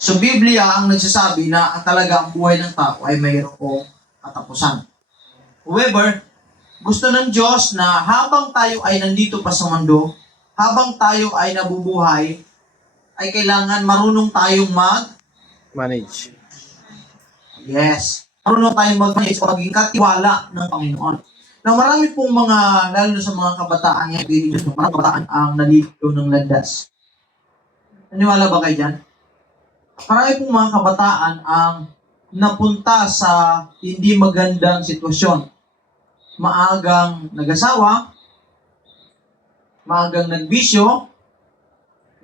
So, Biblia ang nagsasabi na ang talaga ang buhay ng tao ay mayroong katapusan. However, gusto ng Diyos na habang tayo ay nandito pa sa mundo, habang tayo ay nabubuhay, ay kailangan marunong tayong Manage. marunong tayong mag-manage o maging katiwala ng Panginoon. Now, marami pong mga, lalo na sa mga kabataan ngayon, mga kabataan ang naliligaw ng landas. Naniwala ba kayo dyan? Marami pong mga kabataan ang napunta sa hindi magandang sitwasyon. Maagang nag-asawa, maagang nagbisyo,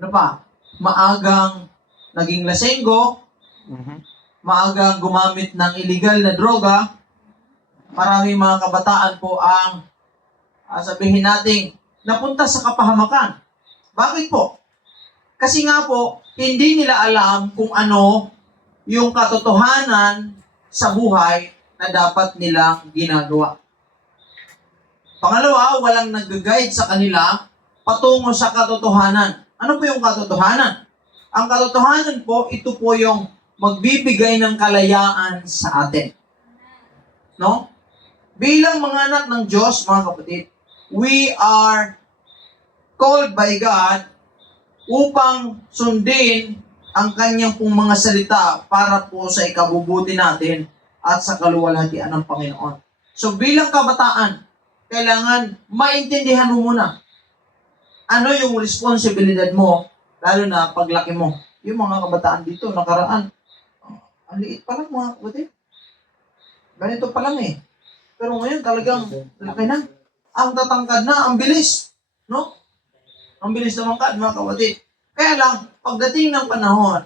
ano pa? Maagang naging lasenggo, maagang gumamit ng illegal na droga. Maraming mga kabataan po ang sabihin natin napunta sa kapahamakan. Bakit po? Kasi nga po, hindi nila alam kung ano yung katotohanan sa buhay na dapat nilang ginagawa. Pangalawa, walang nag-guide sa kanila patungo sa katotohanan. Ano po yung katotohanan? Ang katotohanan po, ito po yung magbibigay ng kalayaan sa atin. No? Bilang mga anak ng Diyos, mga kapatid, we are called by God upang sundin ang kanyang pong mga salita para po sa ikabubuti natin at sa kaluwalhatian ng Panginoon. So bilang kabataan, kailangan maintindihan mo muna ano yung responsibilidad mo, lalo na paglaki mo. Yung mga kabataan dito, nakaraan, ang liit pa lang mga kapatid. Ganito pa lang eh. Pero ngayon talagang laki na. Ang tatangkad na, ang bilis. No? Ang bilis na mangkad, mga kapatid. Kaya lang, pagdating ng panahon,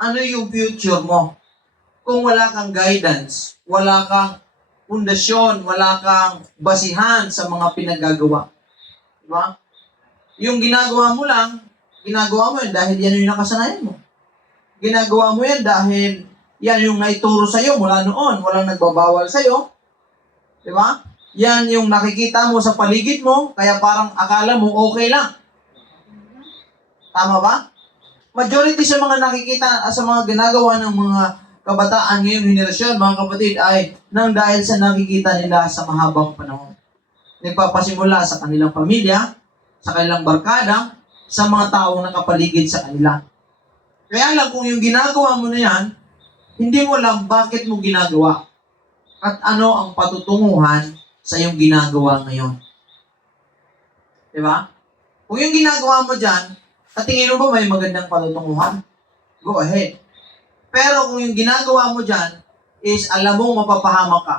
ano yung future mo? Kung wala kang guidance, wala kang pundasyon, wala kang basihan sa mga pinagagawa. Diba? Yung ginagawa mo lang, ginagawa mo yan dahil yan yung nakasanayan mo. Ginagawa mo yan dahil yan yung naituro sa'yo mula noon. Walang nagbabawal sa'yo. Diba? Yan yung nakikita mo sa paligid mo, kaya parang akala mo okay lang. Tama ba? Majority sa mga nakikita, sa mga ginagawa ng mga kabataan ngayong henerasyon, mga kapatid, ay nang dahil sa nakikita nila sa mahabang panahon. Nagpapasimula sa kanilang pamilya, sa kanilang barkada, sa mga taong nakapaligid sa kanila. Kaya lang kung yung ginagawa mo na yan, hindi mo alam bakit mo ginagawa at ano ang patutunguhan sa iyong ginagawa ngayon. Diba? Kung yung ginagawa mo dyan, at tingin mo ba may magandang patutunguhan? Go ahead. Pero kung yung ginagawa mo dyan is alam mong mapapahamak ka,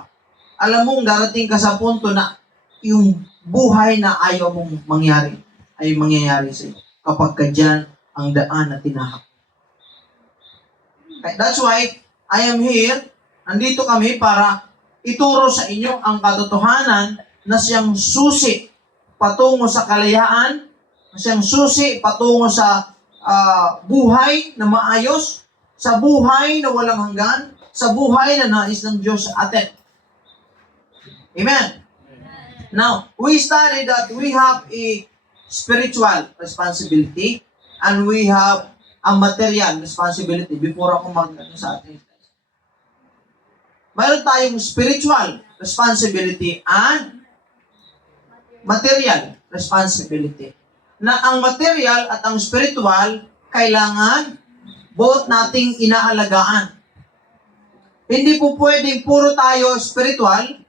alam mong darating ka sa punto na yung buhay na ayaw mong mangyari ay mangyayari sa iyo kapag ka dyan ang daan na tinahak. That's why I am here. Nandito kami para ituro sa inyo ang katotohanan na siyang susi patungo sa kalayaan, na siyang susi patungo sa buhay na maayos, sa buhay na walang hanggan, sa buhay na nais ng Diyos sa atin. Amen? Now, we studied that we have a spiritual responsibility and we have a material responsibility before ako sa atin. Mayroon tayong spiritual responsibility and material responsibility. Na ang material at ang spiritual, kailangan both nating inaalagaan. Hindi po pwedeng puro tayo spiritual,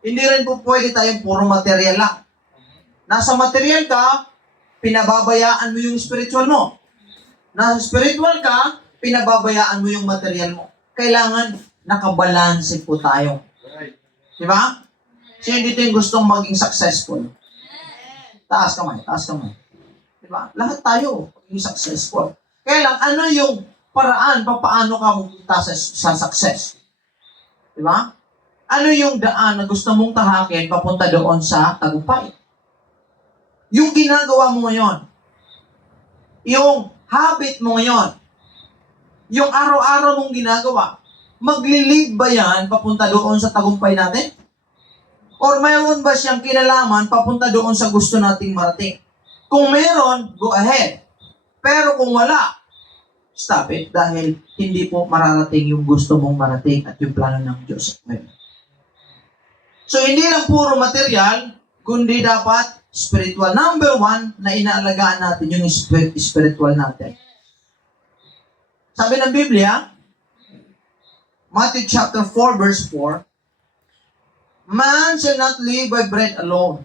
hindi rin po pwede tayong puro material lang. Nasa material ka, pinababayaan mo yung spiritual mo. Nasa spiritual ka, pinababayaan mo yung material mo. Kailangan nakabalanse po tayo. Diba? Sino dito yung gustong maging successful? Taas kamay, taas kamay. Diba? Lahat tayo maging successful. Kaya lang, ano yung paraan paano ka pupunta sa success? Diba? Ano yung daan na gusto mong tahakin papunta doon sa tagumpay? Yung ginagawa mo ngayon, yung habit mo ngayon, yung araw-araw mong ginagawa, magli-lead ba yan papunta doon sa tagumpay natin? Or mayroon ba siyang kinalaman papunta doon sa gusto nating marating? Kung meron, go ahead. Pero kung wala, stop it dahil hindi po mararating yung gusto mong marating at yung plano ng Diyos. So, hindi lang puro material, kundi dapat spiritual. Number 1 na inaalagaan natin yung spiritual natin. Sabi ng Biblia, Matthew chapter 4 verse 4, man shall not live by bread alone.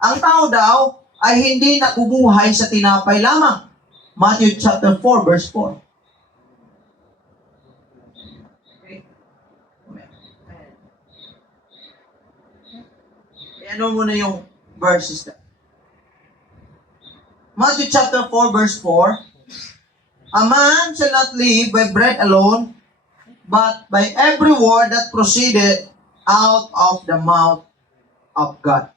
Ang tao daw ay hindi nabubuhay sa tinapay lamang. Matthew chapter 4 verse 4. Ano muna yung verses na. Matthew chapter 4 verse 4, a man shall not live by bread alone, but by every word that proceeded out of the mouth of God.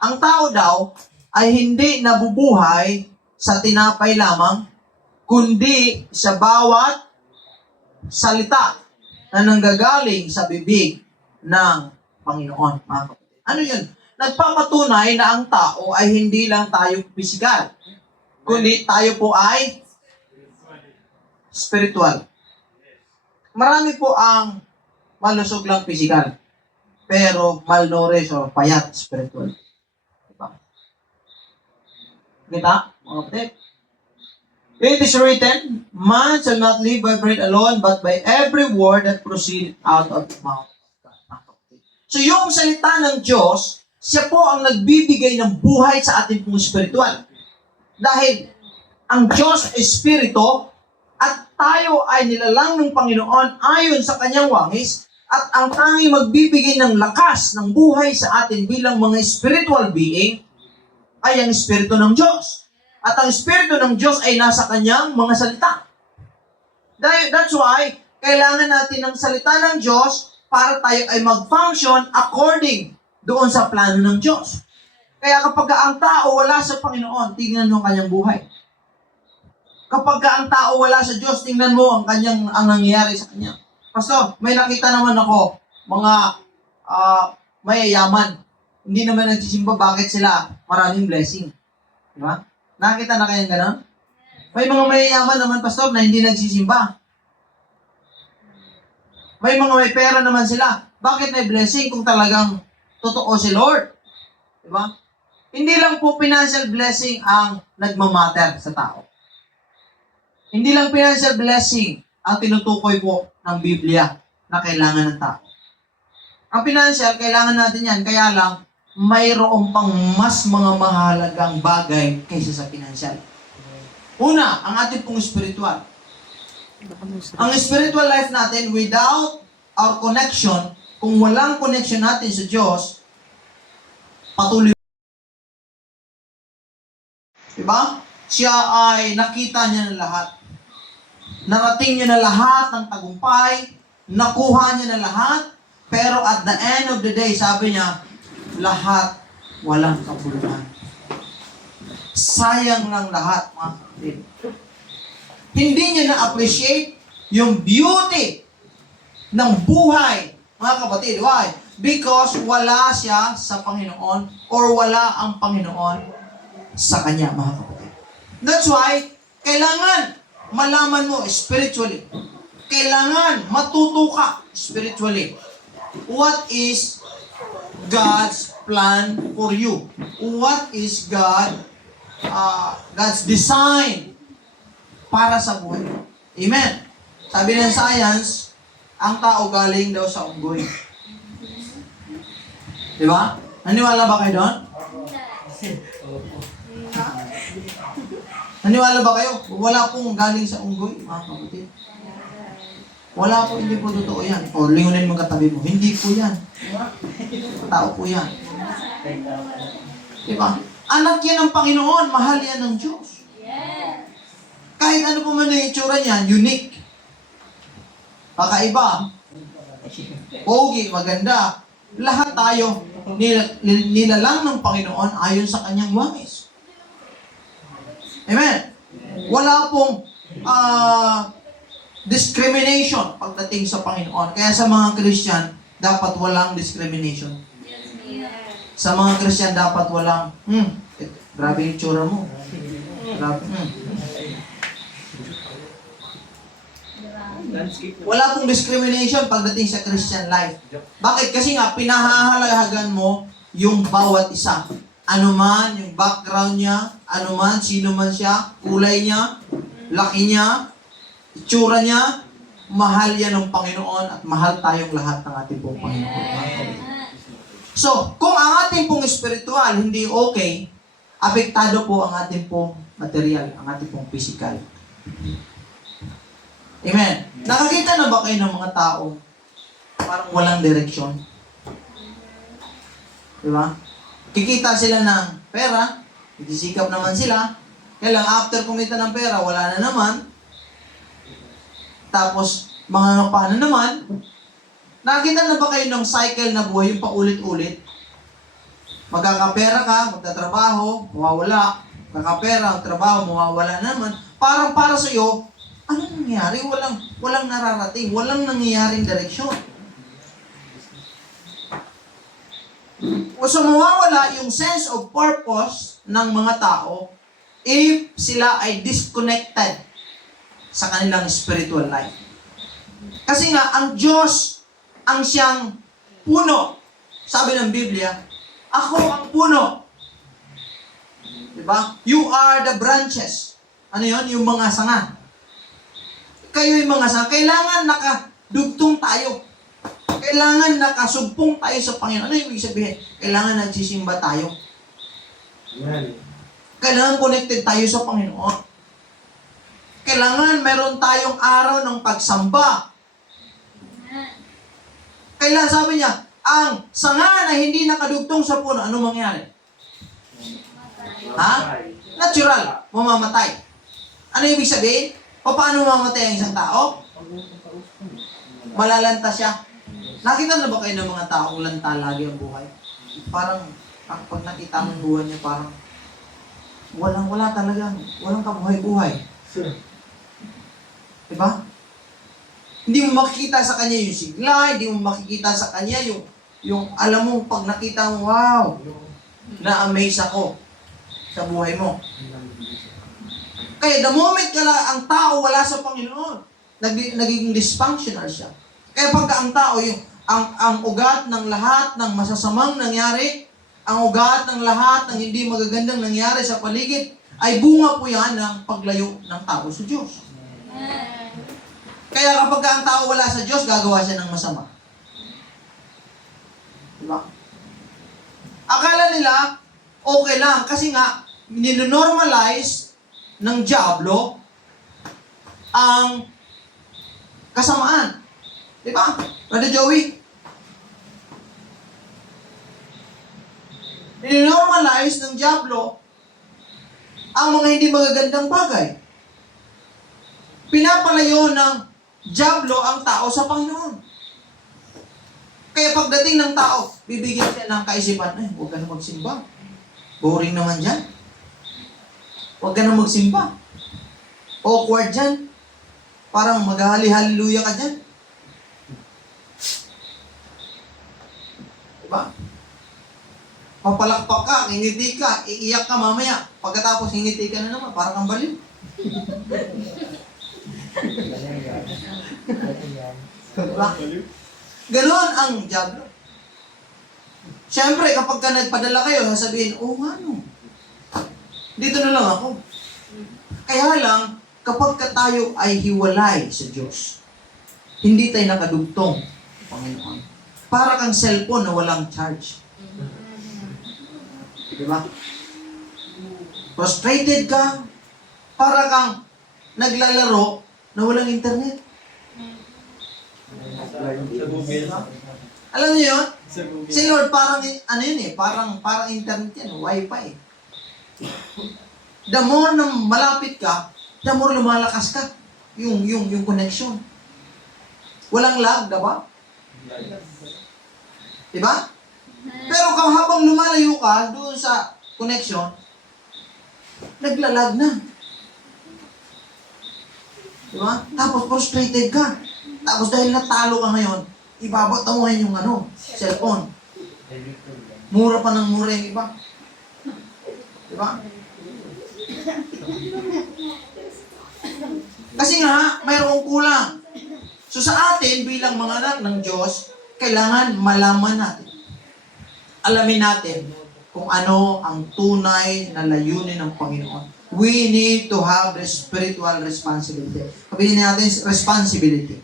Ang tao daw ay hindi nabubuhay sa tinapay lamang, kundi sa bawat salita na nanggagaling sa bibig ng Panginoon. Ano yun? Nagpapatunay na ang tao ay hindi lang tayo pisikal, kundi tayo po ay spiritual. Marami po ang malusog lang pisikal, pero malnourished o payat spiritual. Diba? Kita? Mga kapatid? It is written, man shall not live by bread alone, but by every word that proceeds out of the mouth. So yung salita ng Diyos, siya po ang nagbibigay ng buhay sa ating pong spiritual. Dahil ang Diyos ay Espiritu at tayo ay nilalang ng Panginoon ayon sa kanyang wangis at ang tanging magbibigay ng lakas ng buhay sa atin bilang mga spiritual being ay ang Espiritu ng Diyos. At ang Espiritu ng Diyos ay nasa kanyang mga salita. That's why, kailangan natin ng salita ng Diyos para tayo ay mag-function according doon sa plano ng Diyos. Kaya kapag ang tao wala sa Panginoon, tingnan mo ang kanyang buhay. Kapag ang tao wala sa Diyos, tingnan mo ang nangyayari sa kanya. Pastor, may nakita naman ako, mga mayayaman. Hindi naman nagsisimba, bakit sila maraming blessing? Di ba? Nakita na kayang gano'n? May mga mayayaman naman, Pastor, na hindi nagsisimba. May mga may pera naman sila. Bakit may blessing kung talagang totoo si Lord? Diba? Hindi lang po financial blessing ang nagmamatter sa tao. Hindi lang financial blessing ang tinutukoy po ng Biblia na kailangan ng tao. Ang financial, kailangan natin yan. Kaya lang, mayroon pang mas mga mahalagang bagay kaysa sa financial. Una, ang ating pong spiritual. Ang spiritual life natin, without our connection, kung walang connection natin sa Diyos, patuloy. Diba? Siya ay nakita niya na lahat. Narating niya na lahat ng tagumpay, nakuha niya na lahat, pero at the end of the day, sabi niya, lahat walang kabuluhan. Sayang lang lahat, mga kapatid. Hindi niya na-appreciate yung beauty ng buhay, mga kapatid. Why? Because wala siya sa Panginoon or wala ang Panginoon sa kanya, mga kapatid. That's why, kailangan malaman mo spiritually. Kailangan matuto ka spiritually. What is God's plan for you? What is God's design para sa buhay? Amen. Sabi ng science, ang tao galing daw sa unggoy. Di ba? Naniwala ba kayo doon? Naniwala ba kayo? Wala pong galing sa unggoy, mga kapatid. Wala po, hindi po totoo yan. O, lingunin mo katabi mo. Hindi po yan. Tao po yan. Diba? Anak yan ng Panginoon. Mahal yan ng Diyos. Kahit ano po man ang itsura niyan, unique. Kakaiba. Pogi, maganda. Lahat tayo nilalang ng Panginoon ayon sa kanyang wangis. Amen. Wala pong discrimination pagdating sa Panginoon. Kaya sa mga Christian, dapat walang discrimination. Sa mga Christian, dapat walang, grabe yung tsura mo. Grabe, Wala pong discrimination pagdating sa Christian life. Bakit? Kasi nga, pinahahalagahan mo yung bawat isa. Ano man, yung background niya, ano man, sino man siya, kulay niya, laki niya, itsura niya, mahal yan ng Panginoon at mahal tayong lahat ng ating pong Panginoon. So, kung ang ating pong spiritual hindi okay, apektado po ang ating pong material, ang ating pong physical. Amen. Nakakita na ba kayo ng mga tao parang walang direksyon? Diba? Kikita sila ng pera, nagsisikap naman sila, kaya lang after kumita ng pera, wala na naman. Tapos, mga paano naman? Nakakita na ba kayo ng cycle na buhay, yung paulit-ulit? Magkakapera ka, magtatrabaho, mawawala. Magkakapera, magtrabaho, mawawala naman. Parang para sa iyo, ano nangyayari? Walang nararating, walang nangyayaring direksyon. So, mawawala yung sense of purpose ng mga tao if sila ay disconnected sa kanilang spiritual life. Kasi nga, ang Diyos ang siyang puno. Sabi ng Biblia, ako ang puno. Diba? You are the branches. Ano yon? Yung mga sanga. Kayo yung mga sanga. Kailangan nakadugtong tayo. Kailangan nakasugpong tayo sa Panginoon. Ano yung ibig sabihin? Kailangan nagsisimba tayo. Kailangan connected tayo sa Panginoon. Kailangan meron tayong araw ng pagsamba. Kailangan, sabi niya, ang sanga na hindi nakadugtong sa puno, ano mangyari? Ha? Natural. Mamamatay. Ano ibig sabihin? O paano mamamatay ang isang tao? Malalanta siya. Nakita na ba kayo ng mga taong lanta lagi ang buhay? Parang, pag nakita mo yung buhay niya, parang wala talaga. Walang kabuhay-buhay. Diba? Hindi mo makikita sa kanya yung sigla, hindi mo makikita sa kanya yung alam mo, pag nakita mo, wow, na-amaze ako sa buhay mo. Kaya the moment ang tao wala sa Panginoon, nagiging dysfunctional siya. Kaya pagka ang tao, ang ugat ng lahat ng masasamang nangyari, ang ugat ng lahat ng hindi magagandang nangyari sa paligid, ay bunga po yan ng paglayo ng tao sa Diyos. Kaya kapag ang tao wala sa Diyos, gagawa siya ng masama. Diba? Akala nila, okay lang. Kasi nga, ninonormalize ng Diablo ang kasamaan. Diba? Brother Joey? Ninonormalize ng Diablo ang mga hindi magagandang bagay. Pinapalayo ng Diablo ang tao sa Panginoon. Kaya pagdating ng tao, bibigyan siya ng kaisipan, huwag ka na magsimba. Boring naman dyan. Huwag ka na magsimba. Awkward dyan. Parang maghahali-hallelujah ka dyan. Diba? Papalakpak ka, ngingiti ka, iiyak ka mamaya. Pagkatapos ngingiti ka na naman, parang kang baliw. Diba? Ganon ang Diablo. Siyempre, kapag ka nagpadala kayo, sasabihin, ano? Dito na lang ako. Kaya lang, kapag ka tayo ay hiwalay sa Diyos, hindi tayo nakadugtong, Panginoon. Para kang cellphone na walang charge. Diba? Frustrated ka, para kang naglalaro na walang internet. Alam niyo yun? Si Lord parang, parang internet yan, wifi. The more na malapit ka, the more lumalakas ka. Yung connection. Walang lag, diba? Diba? Pero habang lumalayo ka doon sa connection, naglalag na. Diba? Tapos frustrated ka. Tapos dahil natalo ka ngayon, ibabot mo ngayon yung cellphone. Mura pa ng mura yung iba. Diba? Kasi nga, mayroong kulang. So sa atin, bilang mga anak ng Diyos, kailangan malaman natin. Alamin natin kung ano ang tunay na layunin ng Panginoon. We need to have the spiritual responsibility. Sabihin natin, responsibility.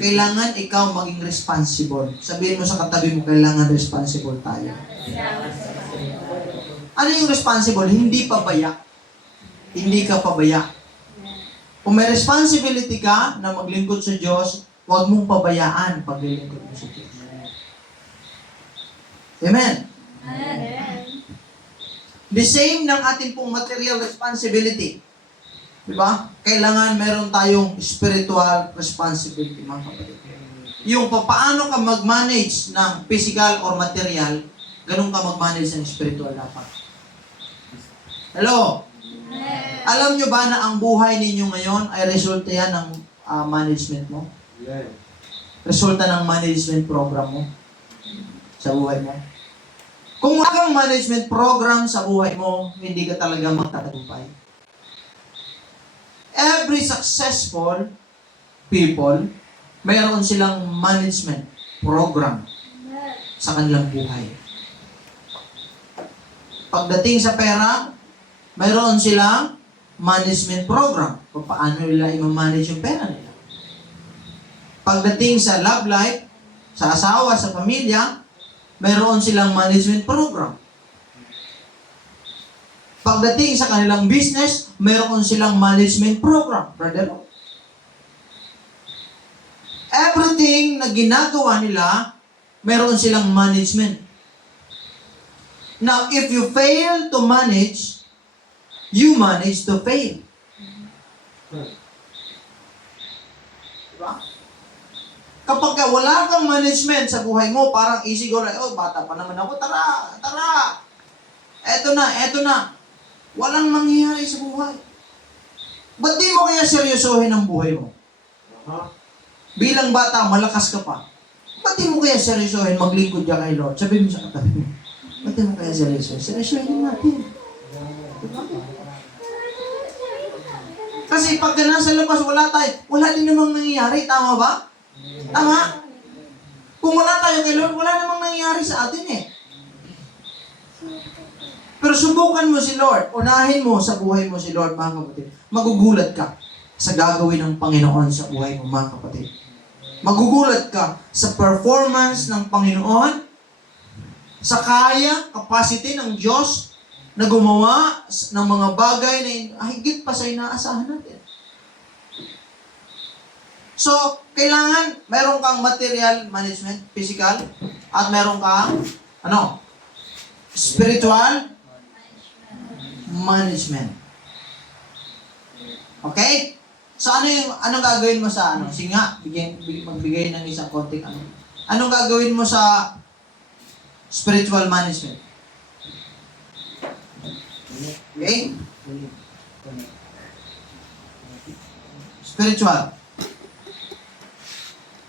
Kailangan ikaw maging responsible. Sabihin mo sa katabi mo, kailangan responsible tayo. Ano yung responsible? Hindi pabaya. Hindi ka pabaya. Kung may responsibility ka na maglingkod sa Diyos, huwag mong pabayaan paglilingkod mo sa Diyos. Amen? The same ng ating pong material responsibility. Diba? Kailangan meron tayong spiritual responsibility, mga kapatid. Yung paano ka mag-manage ng physical or material, ganun ka mag-manage ng spiritual dapat. Hello? Alam nyo ba na ang buhay ninyo ngayon ay resulta yan ng management mo? Resulta ng management program mo sa buhay mo. Kung wala kang management program sa buhay mo, hindi ka talaga magtatagumpay. Every successful people, mayroon silang management program sa kanilang buhay. Pagdating sa pera, mayroon silang management program kung paano nila i-manage yung pera nila. Pagdating sa love life, sa asawa, sa pamilya, mayroon silang management program. Pagdating sa kanilang business, mayroon silang management program. Brother, everything na ginagawa nila, mayroon silang management. Now, if you fail to manage, you manage to fail. Diba? Kapag wala kang management sa buhay mo, parang easy go like, oh, bata pa naman ako, tara. Eto na. Walang mangyayari sa buhay. Ba't di mo kaya seryosohin ang buhay mo? Bilang bata, malakas ka pa. Ba't di mo kaya seryosohin, maglingkod ka kay Lord? Sabi mo sa katabi mo, ba't di mo kaya seryosohin? Seryosohin natin. Diba? Kasi pagka nasa labas, wala din namang nangyayari. Tama ba? Tama? Kung wala tayo kay Lord, wala namang nangyayari sa atin eh. Pero subukan mo si Lord. Unahin mo sa buhay mo si Lord, mga kapatid. Magugulat ka sa gagawin ng Panginoon sa buhay mo, mga kapatid. Magugulat ka sa performance ng Panginoon, sa capacity ng Diyos na gumawa ng mga bagay na higit pa sa inaasahan natin. So, kailangan meron kang material management, physical, at meron kang, spiritual management. Okay? So, anong gagawin mo sa Sige nga, magbigay ng isang konting Anong gagawin mo sa spiritual management? Okay? Spiritual.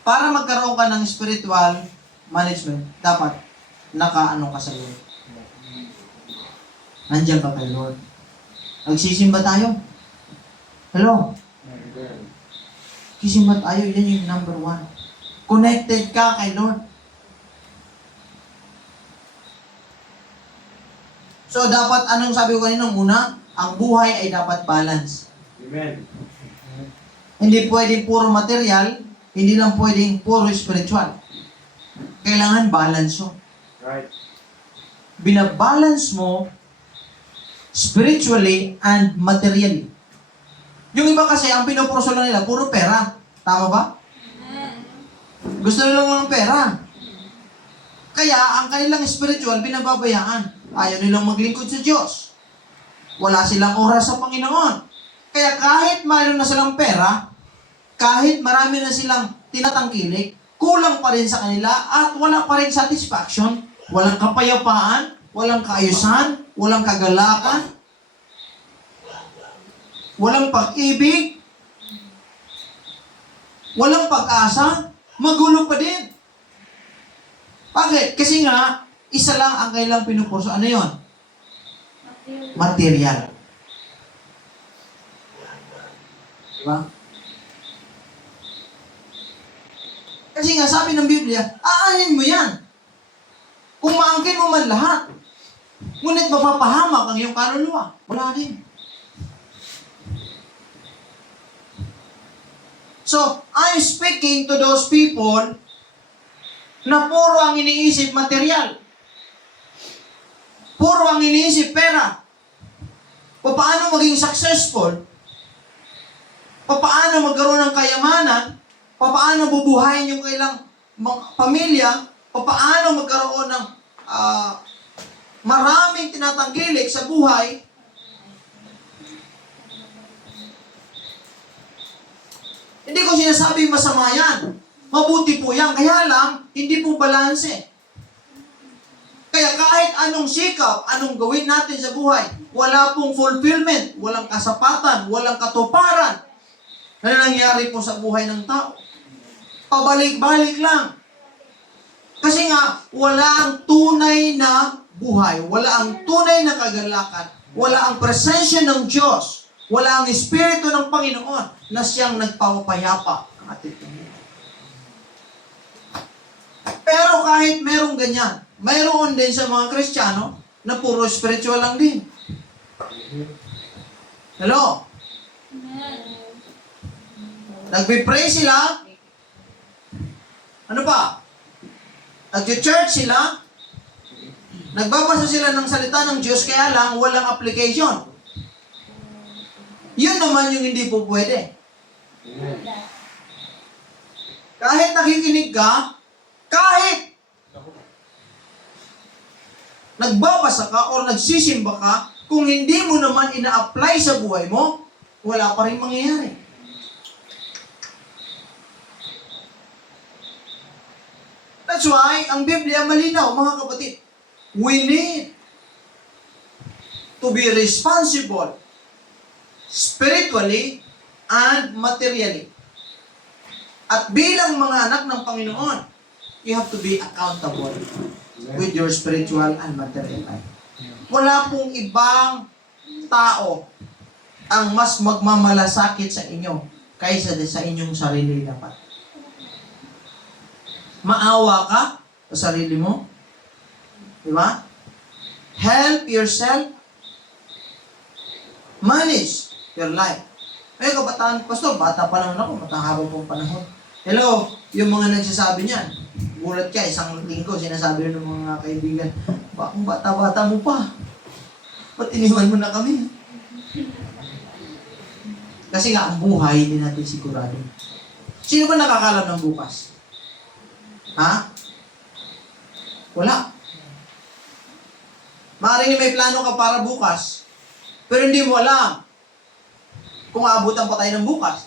Para magkaroon ka ng spiritual management, dapat ka sa Lord. Nandiyan ka kay Lord. Nagsisimba tayo. Hello? Sisimba tayo, yan yung number 1. Connected ka kay Lord. So, dapat, anong sabi ko kanina una? Ang buhay ay dapat balance. Amen. Hindi pwedeng puro material, hindi lang pwedeng puro spiritual. Kailangan balance mo. Right. Binabalance mo spiritually and materially. Yung iba kasi, ang pinupurso lang nila, puro pera. Tama ba? Gusto nila lang ng pera. Kaya, ang kanilang spiritual, binababayaan. Ayaw nilang maglingkod sa Diyos. Wala silang oras sa Panginoon. Kaya kahit mayroon na silang pera, kahit marami na silang tinatangkilik, kulang pa rin sa kanila at wala pa rin satisfaction, walang kapayapaan, walang kaayusan, walang kagalakan, walang pag-ibig, walang pag-asa, magulo pa din. Bakit? Kasi nga, isa lang ang kailang pinupurso. Ano yon? Material. Diba? Kasi nga, sabi ng Biblia, aanin mo yan. Kung maangkin mo man lahat, ngunit mapapahamak ang iyong kaluluwa. Wala din. So, I'm speaking to those people na puro ang iniisip material. Puro ang iniisip pera. Paano maging successful? Paano magkaroon ng kayamanan? Paano bubuhayin yung kailang pamilya? Paano magkaroon ng maraming tinatangkilik sa buhay? Hindi ko sinasabi masama yan. Mabuti po yan. Kaya lang, hindi po balanse. Kaya kahit anong sikap, anong gawin natin sa buhay, wala pong fulfillment, walang kasapatan, walang katuparan. Ano nangyari po sa buhay ng tao? Pabalik-balik lang. Kasi nga, wala ang tunay na buhay, wala ang tunay na kagalakan, wala ang presensya ng Diyos, wala ang Espiritu ng Panginoon na siyang nagpapayapa ang ating Panginoon. Pero kahit merong ganyan, mayroon din sa mga Kristiyano na puro spiritual lang din. Hello? Nagbe-pray sila. Ano pa? Nag-church sila. Nagbabasa sila ng salita ng Diyos, kaya lang walang application. Yun naman yung hindi po pwede. Kahit nakikinig ka, kahit nagbabasa ka o nagsisimba ka, kung hindi mo naman ina-apply sa buhay mo, wala pa rin mangyayari. That's why, ang Biblia malinaw, mga kapatid. We need to be responsible spiritually and materially. At bilang mga anak ng Panginoon, you have to be accountable with your spiritual and material life. Wala pong ibang tao ang mas magmamalasakit sa inyo kaysa sa inyong sarili dapat. Maawa ka sa sarili mo. Di ba? Help yourself. Manage your life. May kabataan, Pastor, bata pa lang ako, matahaba pong panahon. Hello, yung mga nagsasabi niyan, gulat ka, isang linggo, sinasabi ng mga kaibigan, bakong bata-bata mo pa? Ba't iniwan mo na kami? Kasi nga, ang buhay, hindi natin sigurado. Sino ba nakakalam ng bukas? Ha? Wala. Maaaring may plano ka para bukas, pero hindi mo alam kung aabutan pa tayo ng bukas.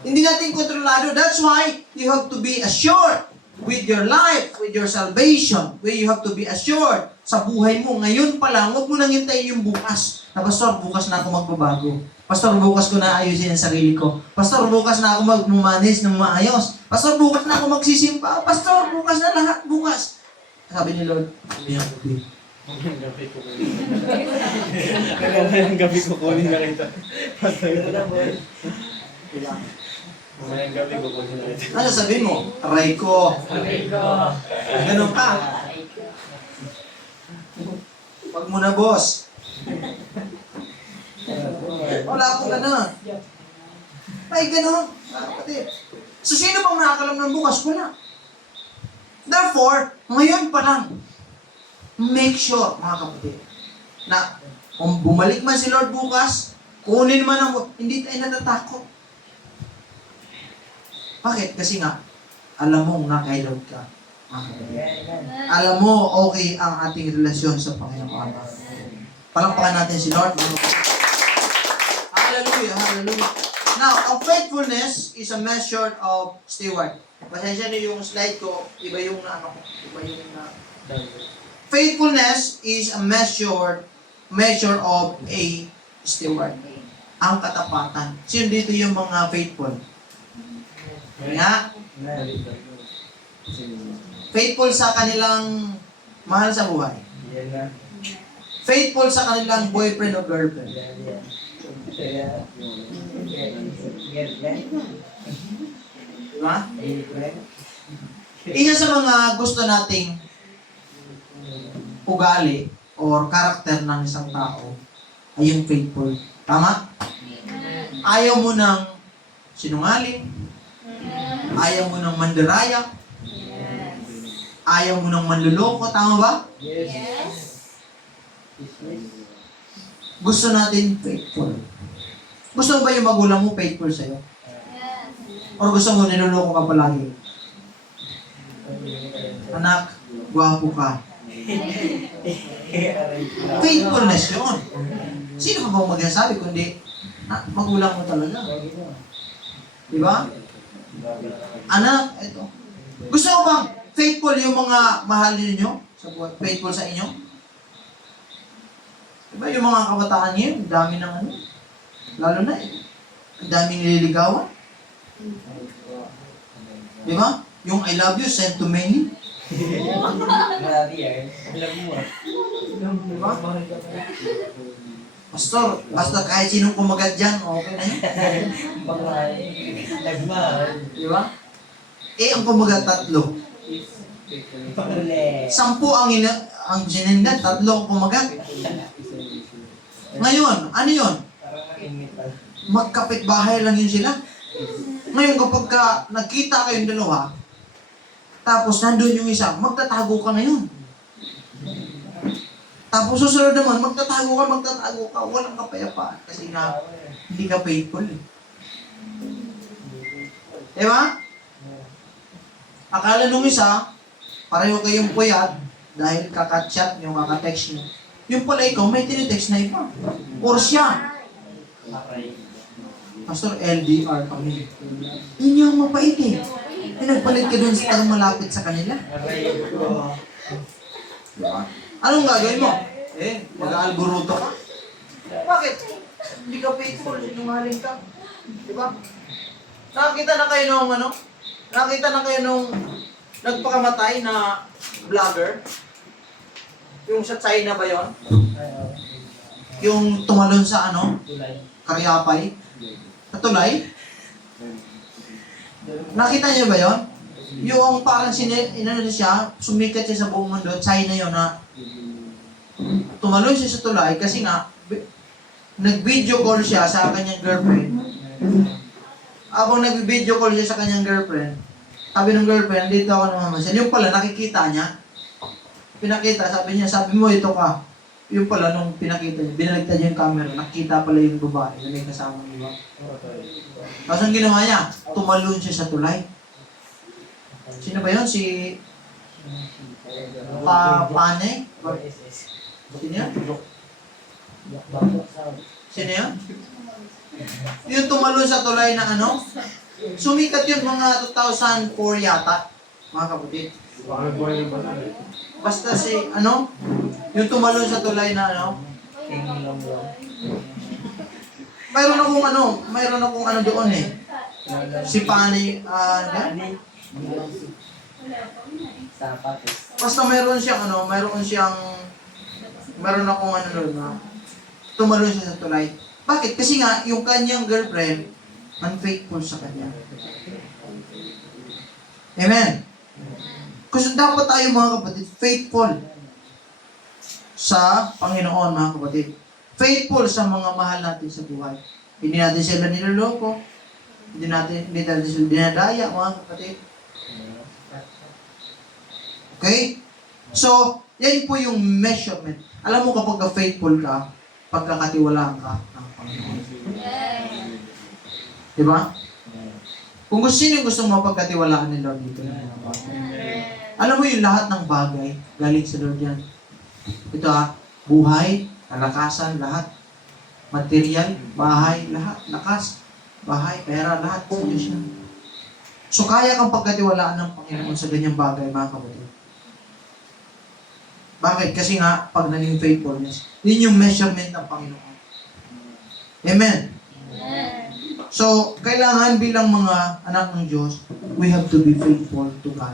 Hindi natin kontrolado. That's why you have to be assured with your life, with your salvation, where you have to be assured sa buhay mo. Ngayon pa lang, huwag mo nang hintayin yung bukas. Na, Pastor, bukas na ako magbabago. Pastor, bukas ko na ayusin ang sarili ko. Pastor, bukas na ako mag-manage ng maayos. Pastor, bukas na ako magsisimpa. Pastor, bukas na lahat. Bukas. Sabi ni Lord, Mamayang gabi ko kunin na kita. Mamayang gabi ko kunin na kita. ano sabihin mo? Aray ko. Ganun ka. Pag mo na, boss. Wala akong ganun. Ay, ganun. Kapatid. So, sino bang nakakalam ng bukas? Wala. Therefore, ngayon pa lang, make sure, mga kapatid, na kung bumalik man si Lord bukas, kunin man ang hindi tayo natatakot. Bakit? Kasi nga, alam mong na-kay Lord ka. Mga kapatid. Alam mo, okay ang ating relasyon sa Panginoon. Palakpakan natin si Lord. Hallelujah, hallelujah. Now, ang faithfulness is a measure of steward. Pasensya niyo yung slide ko, iba yung iba yung faithfulness is a measure of a steward. Ang katapatan. Sino dito yung mga faithful? Nga? Faithful sa kanilang mahal sa buhay. Faithful sa kanilang boyfriend o girlfriend. Diba? Isa sa mga gusto nating ugali or karakter ng isang tao ay yung faithful. Tama? Ayaw mo ng sinungaling, ayaw mo ng mandaraya, ayaw mo ng manluloko. Tama ba? Gusto natin faithful. Gusto mo ba yung magulang mo faithful sa'yo? Or gusto mo niloloko ka palagi? Anak, gwapo ka. Faithfulness yun. Sino ka ba magsasabi kundi magulang mo talaga? Di ba? Anak, ito. Gusto mo bang faithful yung mga mahal ninyo? Faithful sa inyo? Diba yung mga kabataan ngayon, dami ng ano, lalo na ang daming nililigawan. Diba? Yung I love you, sent to many. Diba? Pastor, basta kahit sinong kumagat dyan, okay na yun. Diba? Ang kumagat, 3. 10 ang sinindan, 3 ang kumagat. Ngayon, ano yun? Magkapit-bahay lang yun sila. Ngayon, kapag nagkita kayong dalawa, tapos nandun yung isa, magtatago ka ngayon. Tapos susunod naman, magtatago ka, walang kapayapaan. Kasi nga, hindi ka faithful. Diba? Akala nung isa, pareho kayong puyat, dahil kakachat nyo, kakatext nyo. Yung pala ikaw, may tinitext na iba. Or siya. Pastor, LDR kami. Yun yung mapait eh. Nagpalit ka dun sa malapit sa kanila. Diba? Anong gagawin mo? Mag-aalburuto ka. Bakit? Hindi ka faithful, sinungaling ka. Diba? Nakakita na kayo nung nakakita na kayo nung nagpakamatay na vlogger? Yung sa China ba yon? Yung tumalon sa Karyapay? Sa tulay? Nakita niyo ba yon? Yung parang siya, sumikat siya sa buong mundo, China yon na tumalon siya sa tulay kasi nga, nag-video call siya sa kanyang girlfriend. Habang nag-video call siya sa kanyang girlfriend, sabi ng girlfriend, dito ako namamasal. Yung pala, nakikita niya. Pinakita, sabi mo, ito ka. Yung pala, nung pinakita niya, binaligtad niya yung camera, nakita pala yung babae na may kasama ng iba. Tapos ang ginawa niya, tumalon siya sa tulay. Sino ba yun? Si Pane? Sino yan? Sino yan? Yung tumalon sa tulay na sumikat yun mga 2004 yata, mga kapatid. Basta yung tumalon sa tulay na mayroon akong doon eh. Si Pani, basta mayroon akong doon na tumalon siya sa tulay. Bakit? Kasi nga, yung kanyang girlfriend, unfaithful sa kanya. Amen? Kasi dapat tayo mga kapatid, faithful sa Panginoon mga kapatid. Faithful sa mga mahal natin sa buhay. Hindi natin sila niloloko. Hindi natin sila dinadaya mga kapatid. Okay? So, yan po yung measurement. Alam mo kapag faithful ka, pagkakatiwalaan ka ng Panginoon. Diba? Kung sino yung gusto mapagkatiwalaan ni Lord dito. Alam mo yung lahat ng bagay, galing sa Lord yan. Ito buhay, kalakasan, lahat. Material, bahay, lahat. Lakas, bahay, pera, lahat. Sa Diyos yan. So kaya kang pagkatiwalaan ng Panginoon sa ganyang bagay, mga kapatid. Bakit? Kasi nga, pag naging faithfulness, yun yung measurement ng Panginoon. Amen? So, kailangan bilang mga anak ng Diyos, we have to be faithful to God.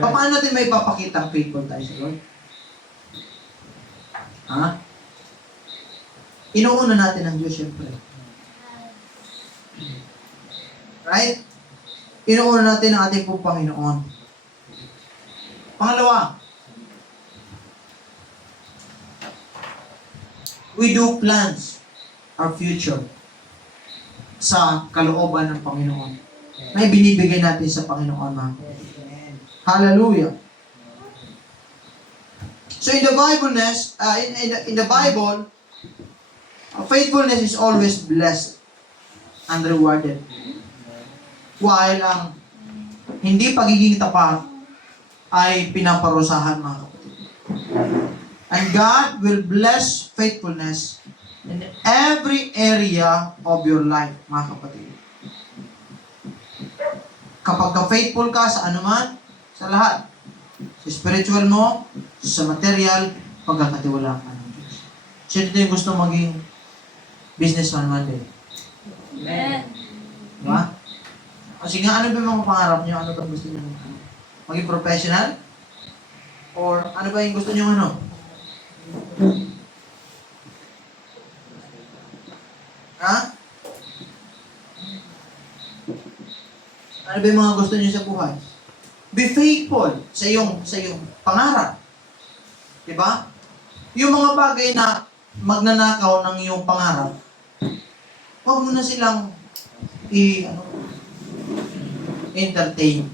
Paano natin may papakita ang faithful tayo sa Lord? Inuuna natin ang Diyos, syempre. Right? Inuuna natin ang ating pong Panginoon. Pangalawa, we do plans our future sa kalooban ng Panginoon. May binibigay natin sa Panginoon, mga kapatid. Hallelujah. So in the Bible, faithfulness is always blessed and rewarded. While ang hindi pagiging tapat ay pinaparusahan, mga kapatid. And God will bless faithfulness in every area of your life, mga kapatid. Kapag ka-faithful ka sa anuman, sa lahat, sa spiritual mo, sa material, pagkakatiwalaan ka ng Diyos. Sino ito yung gusto maging businessman one day? Amen. Diba? Kasi nga, ano ba yung mga pangarap nyo? Ano ba gusto nyo? Maging professional? Or ano ba yung gusto nyo ano? Ha? Ano ba yung mga gusto nyo sa buhay? Be faithful sa iyong pangarap. Diba? Yung mga bagay na magnanakaw ng iyong pangarap, huwag mo na silang entertain.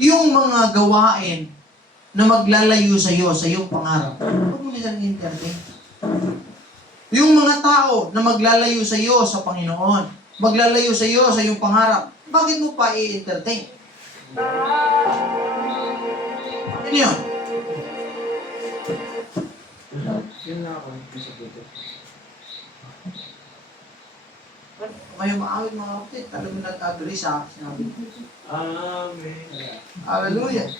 Yung mga gawain na maglalayo sa iyo sa iyong pangarap, huwag mo na silang entertain. Yung mga tao na maglalayo sa iyo sa Panginoon, maglalayo sa iyo sa iyong pangarap, bakit mo pa i-entertain? Ano yun? Yun na ako. Sa Twitter. May maawit mga kapatid, talagang nag-agree sa sinabi. Amen. Hallelujah.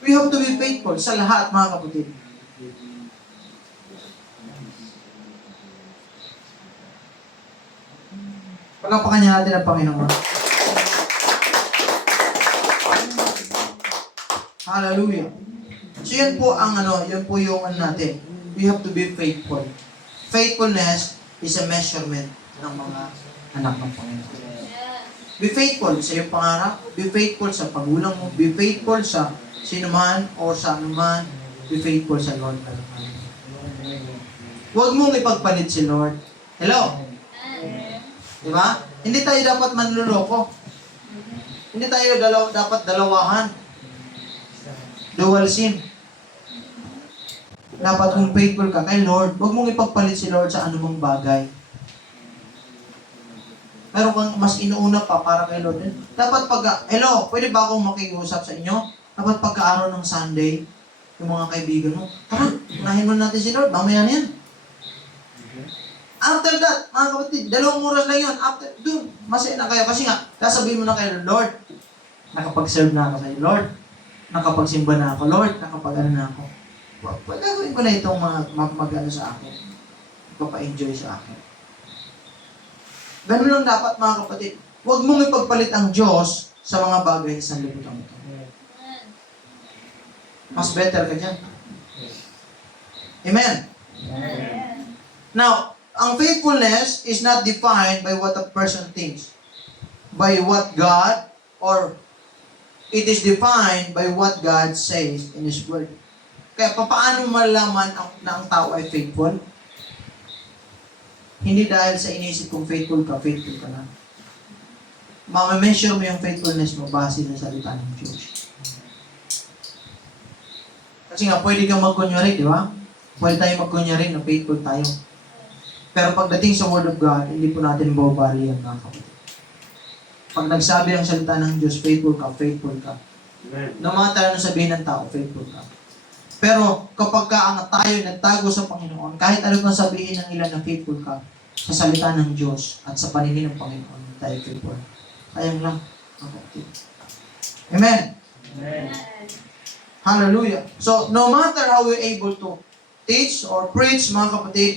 We have to be faithful sa lahat, mga kapatid. Pagkapakan niya natin ang Panginoon. Hallelujah. So yan po ang yan po yung natin. We have to be faithful. Faithfulness is a measurement ng mga anak ng Panginoon. Be faithful sa iyong pangarap. Be faithful sa pagulang mo. Be faithful sa sino man o sa anuman. Be faithful sa Lord. Huwag mong ipagpalit si Lord. Hello? Diba? Hindi tayo dapat manluloko. Hindi tayo dapat dalawahan. Dual sim. Dapat kung faithful ka kay Lord, huwag mong ipagpalit si Lord sa anumang bagay. Pero kung mas inuuna pa para kay Lord, dapat hello, pwede ba akong makiusap sa inyo? Dapat pagka-araw ng Sunday, yung mga kaibigan mo, tara, unahin mo natin si Lord, mamaya na yan. After that, mga kapatid, 2 oras lang yun. After, dun, masaya na kayo. Kasi nga, sasabihin mo na kayo, Lord, nakapag-serve na ako sa'yo, Lord. Nakapagsimba na ako, Lord. Nakapag-ano na ako. Gagawin ko na itong mag-ano sa akin. Magpapa-enjoy sa akin. Ganun lang dapat, mga kapatid. Huwag mong ipagpalit ang Diyos sa mga bagay sa libutan ito. Mas better ka dyan. Amen? Now, ang faithfulness is not defined by what a person thinks, by what God, or it is defined by what God says in His Word. Kaya paano malaman na ang tao ay faithful? Hindi dahil sa inisip kong faithful ka na. Mama-measure mo yung faithfulness mo base na salita ng Diyos. Kasi nga, pwede kang magkunyari, di ba? Pwede tayo magkunyari na faithful tayo. Pero pagdating sa Word of God, hindi po natin babali yan, mga kapatid. Pag nagsabi ang salita ng Diyos, faithful ka. No matter ano sabihin ng tao, faithful ka. Pero kapag ang tayo nagtago sa Panginoon, kahit ano pang sabihin ng ilan na faithful ka, sa salita ng Diyos at sa paningin ng Panginoon, tayo faithful. Kayang lang, mga kapatid. Amen? Amen. Hallelujah. So, no matter how we're able to teach or preach, mga kapatid,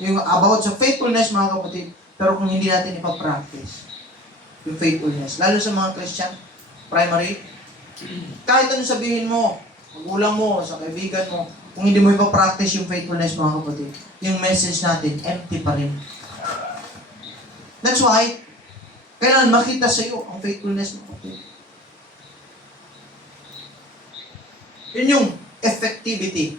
yung about sa faithfulness, mga kapatid, pero kung hindi natin ipapractice yung faithfulness, lalo sa mga Christian, primary, kahit ano sabihin mo, magulang mo, sa kaibigan mo, Kung hindi mo ipapractice yung faithfulness, mga kapatid, yung message natin, empty pa rin. That's why, kailangan makita sa iyo ang faithfulness, mga kapatid. Yun yung effectivity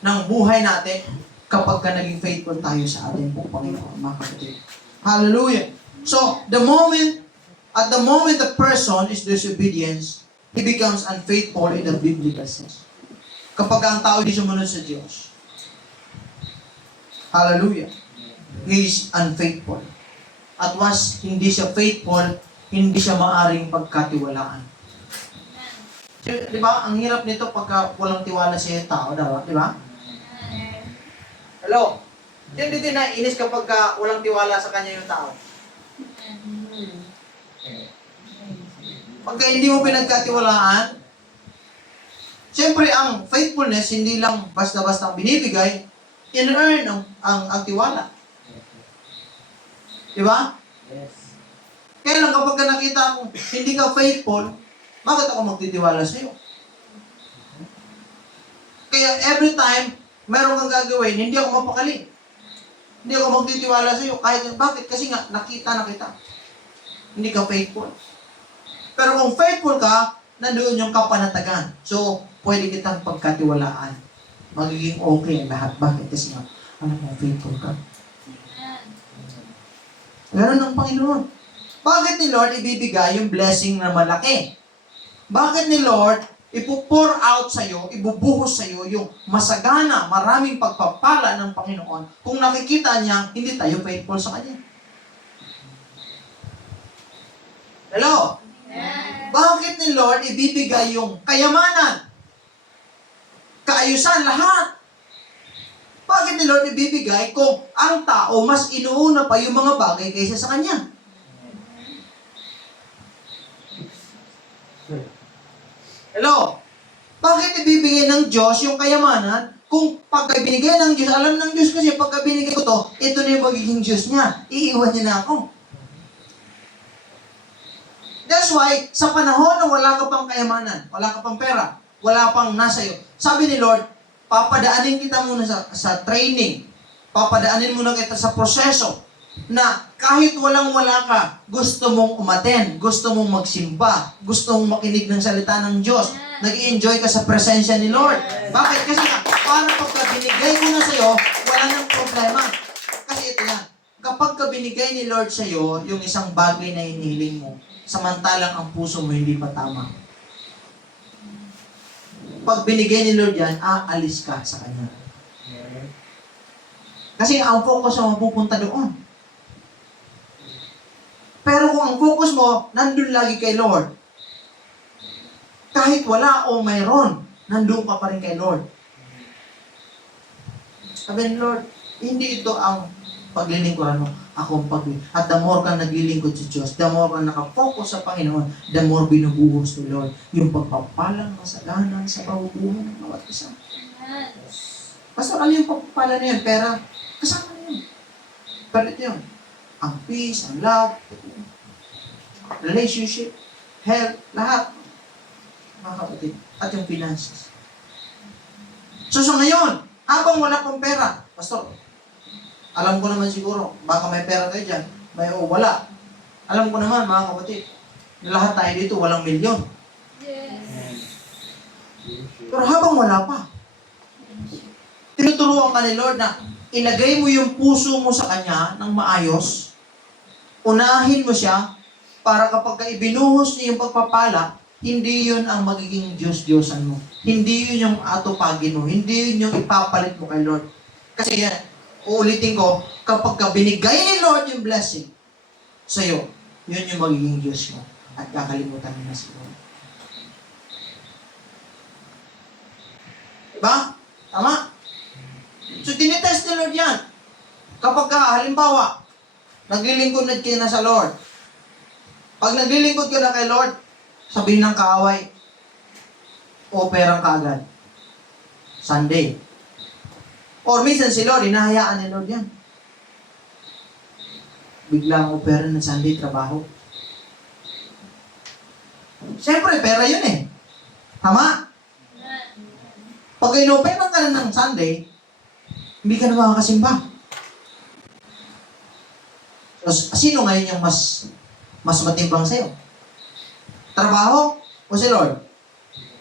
ng buhay natin kapag ka naging faithful tayo sa ating pong Panginoon, mga kapatid. Hallelujah! So, at the moment the person is disobedience, he becomes unfaithful in the biblical sense. Kapag ang tao hindi sumunod sa Diyos. Hallelujah! He is unfaithful. At was hindi siya faithful, hindi siya maaring pagkatiwalaan. Di ba? Ang hirap nito pagka walang tiwala sa tao, di ba? Hello? Hindi din naiinis kapag walang tiwala sa kanya yung tao. Pagka hindi mo pinagkatiwalaan, siyempre ang faithfulness hindi lang basta-basta ang binibigay, in-earn ang tiwala. Di ba? Yes. Kaya lang kapag nakita kong hindi ka faithful, bakit ako magtitiwala sa iyo? Kaya every time meron kang gagawin, hindi ako mapakali. Hindi ako magtitiwala sa iyo. Kahit bakit? Kasi nga, nakita na kita. Hindi ka faithful. Pero kung faithful ka, nandoon yung kapanatagan. So, pwede kitang pagkatiwalaan. Magiging okay ang lahat. Bakit? Kasi nga, alam mo, faithful ka. Ganun ang Panginoon. Bakit ni Lord ibibigay yung blessing na malaki? Bakit ni Lord ipo-pour out sa iyo, ibubuhos sa iyo yung masagana, maraming pagpapala ng Panginoon kung nakikita niya hindi tayo faithful sa Kanya? Hello? Yeah. Bakit ni Lord ibibigay yung kayamanan, kaayusan, lahat? Bakit ni Lord ibibigay kung ang tao mas inuuna pa yung mga bagay kaysa sa Kanya? Hello? Bakit ibibigay ng Diyos yung kayamanan kung pagka binigay ng Diyos, alam ng Diyos kasi pagka binigay ko to, ito na yung magiging Diyos niya. Iiwan niya na ako. That's why, sa panahon na wala ka pang kayamanan, wala ka pang pera, wala pang nasa iyo, sabi ni Lord, papadaanin kita muna sa training, papadaanin muna kita sa proseso, na kahit walang-wala ka, gusto mong umaten, gusto mong magsimba, gusto mong makinig ng salita ng Diyos, nag-i-enjoy ka sa presensya ni Lord. Bakit? Kasi nga, para pagka binigay ko na sa'yo, wala nang problema. Kasi ito yan, kapag ka binigay ni Lord sa'yo, yung isang bagay na hinihiling mo, samantalang ang puso mo hindi pa tama. Pag binigay ni Lord yan, aalis ka sa Kanya. Kasi ang focus mo mapupunta doon. Pero kung ang focus mo, nandun lagi kay Lord, kahit wala o mayroon, nandun ka pa rin kay Lord. Sabi ni Lord, hindi ito ang paglilingkuran mo. Ako ang paglilingkuran. At the more kang naglilingkod sa Diyos, the more kang nakafocus sa Panginoon, the more binubuhos ni Lord yung pagpapalang masaganan sa pabubuhay ng bawat isa. Pastor, ano yung pagpapala na yun? Pera, kasama na yun. Pero ito yun. Ang peace, ang love, relationship, health, lahat. Mga kapatid. At yung finances. So ngayon, habang wala pang pera, Pastor, alam ko naman siguro, baka may pera kayo dyan, may wala. Alam ko naman, mga kapatid, lahat tayo dito, walang milyon. Yes. Pero habang wala pa, tinuturuan ka ni Lord na ilagay mo yung puso mo sa Kanya ng maayos, unahin mo siya, para kapag ibinuhos niya yung pagpapala, hindi yun ang magiging Diyos-Diyosan mo. Hindi yun yung atupagin mo. Hindi yun yung ipapalit mo kay Lord. Kasi yan, uulitin ko, kapag binigay ni Lord yung blessing sa'yo, yun yung magiging Diyos mo. At kakalimutan mo na si Lord. Diba? Tama? So, tinitest ni Lord yan. Kapag halimbawa, naglilingkod na kayo na sa Lord. Pag naglilingkod ka na kay Lord, sabihin ng kaaway, operang kaagad. Sunday. Or minsan si Lord, hinahayaan ni Lord yan. Biglang opera ng Sunday, trabaho. Siyempre, pera yun eh. Tama? Pag inoperan ka na ng Sunday, hindi ka na makakasimba. So, sino ngayon yung mas matimbang sa'yo? Trabaho o si Lord?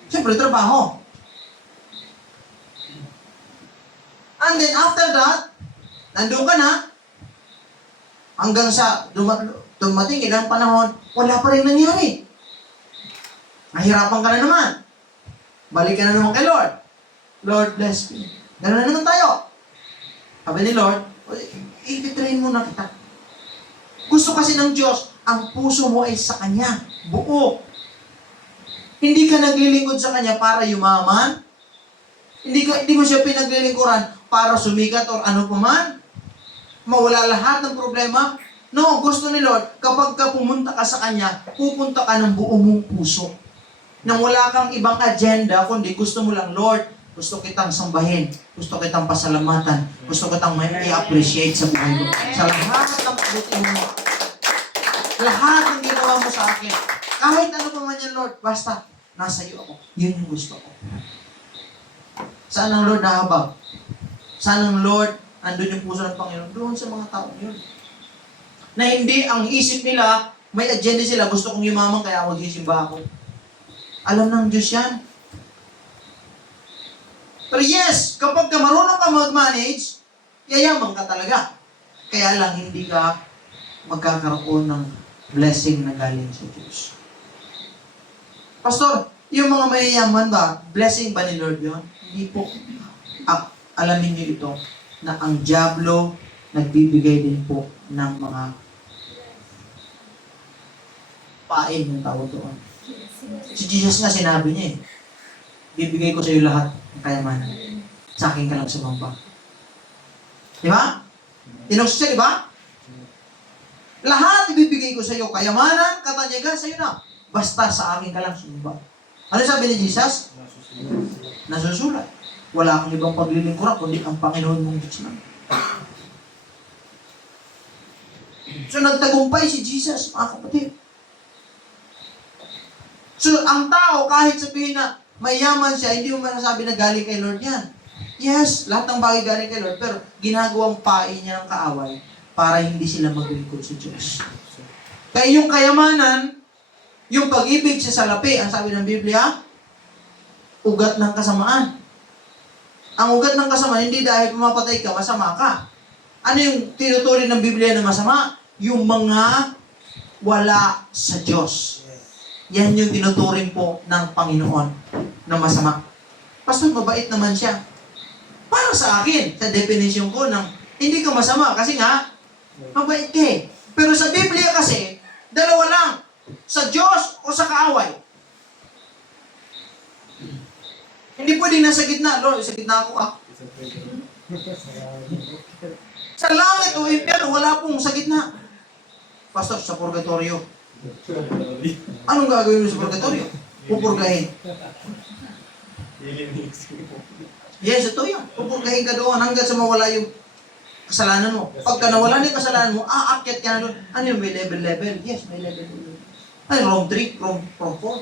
Siyempre, trabaho. And then after that, nandun ka na, hanggang sa dumating ilang panahon, wala pa rin nangyari. Nahirapan ka na naman. Balik ka na naman kay Lord. Lord, bless me. Gano'n na naman tayo. Sabi ni Lord, i-train mo na kita. Gusto kasi ng Diyos, ang puso mo ay sa Kanya. Buo. Hindi ka naglilingkod sa Kanya para yumaman. Hindi mo siya pinaglilingkuran para sumikat or ano pa man. Mawala lahat ng problema. No, gusto ni Lord, kapag ka pumunta ka sa Kanya, pupunta ka ng buo mong puso. Nang wala kang ibang agenda, kundi gusto mo lang, Lord, gusto kitang sambahin, gusto kitang pasalamatan, gusto kitang may i-appreciate sa buhay mo. Sa lahat ng pabuti mo. Lahat ng ginawa mo sa akin. Kahit ano pa man yan, Lord, basta, nasa iyo ako. Yun yung gusto ko. Saan ang Lord nahabag? Saan ang Lord, andun yung puso ng Panginoon? Doon sa mga tao yun. Na hindi ang isip nila, may agenda sila, gusto kong yumaman, kaya magsisimba ako. Alam ng Diyos yan. Pero yes, kapag ka marunong ka mag-manage, yayaman ka talaga. Kaya lang hindi ka magkakaroon ng blessing na galing sa Diyos. Pastor, yung mga mayayaman ba, blessing ba ni Lord yun? Hindi po. Alamin niyo ito, na ang dyablo nagbibigay din po ng mga pain yung tawag doon. Si Jesus nga sinabi niya bibigay ko sa iyo lahat ng kayamanan. Sa akin ka lang sumamba. Di ba? Tinukso siya, di ba? Lahat ibibigay ko sa iyo. Kayamanan, katanyagan, sa iyo na. Basta sa akin ka lang sumamba. Ano sabi ni Jesus? Nasusulat. Wala akong ibang paglilingkuran, kundi ang Panginoon mong Diyos lang. So nagtagumpay si Jesus, mga kapatid. So, ang tao, kahit sabihin na mayaman siya, hindi mo masasabi na galing kay Lord yan. Yes, lahat ng bagay galing kay Lord, pero ginagawang pain niya ng kaaway para hindi sila maglingkod sa Diyos. Kaya yung kayamanan, yung pag-ibig sa salapi, ang sabi ng Biblia, ugat ng kasamaan. Ang ugat ng kasamaan, hindi dahil pumapatay ka, masama ka. Ano yung tinuturing ng Biblia na masama? Yung mga wala sa Diyos. Yan yung tinuturing po ng Panginoon na masama. Pastor, mabait naman siya. Para sa akin, sa definition ko ng hindi ka masama kasi nga, mabait ka eh. Pero sa Biblia kasi, dalawa lang. Sa Diyos o sa kaaway. Hindi pwede nasa gitna. Lord, sa gitna ako Sa langit o impyerno, wala pong sa gitna. Pastor, sa purgatorio. Anong gagawin mo sa purgatorio? Pupurgahin. Yes, ito yan. Pupurgahin ka doon hanggang sa mawala yung kasalanan mo. Pagka nawala na yung kasalanan mo, aakyat ka na doon. Ano yung may level? Yes, may level. Ay, wrong 3, wrong 4.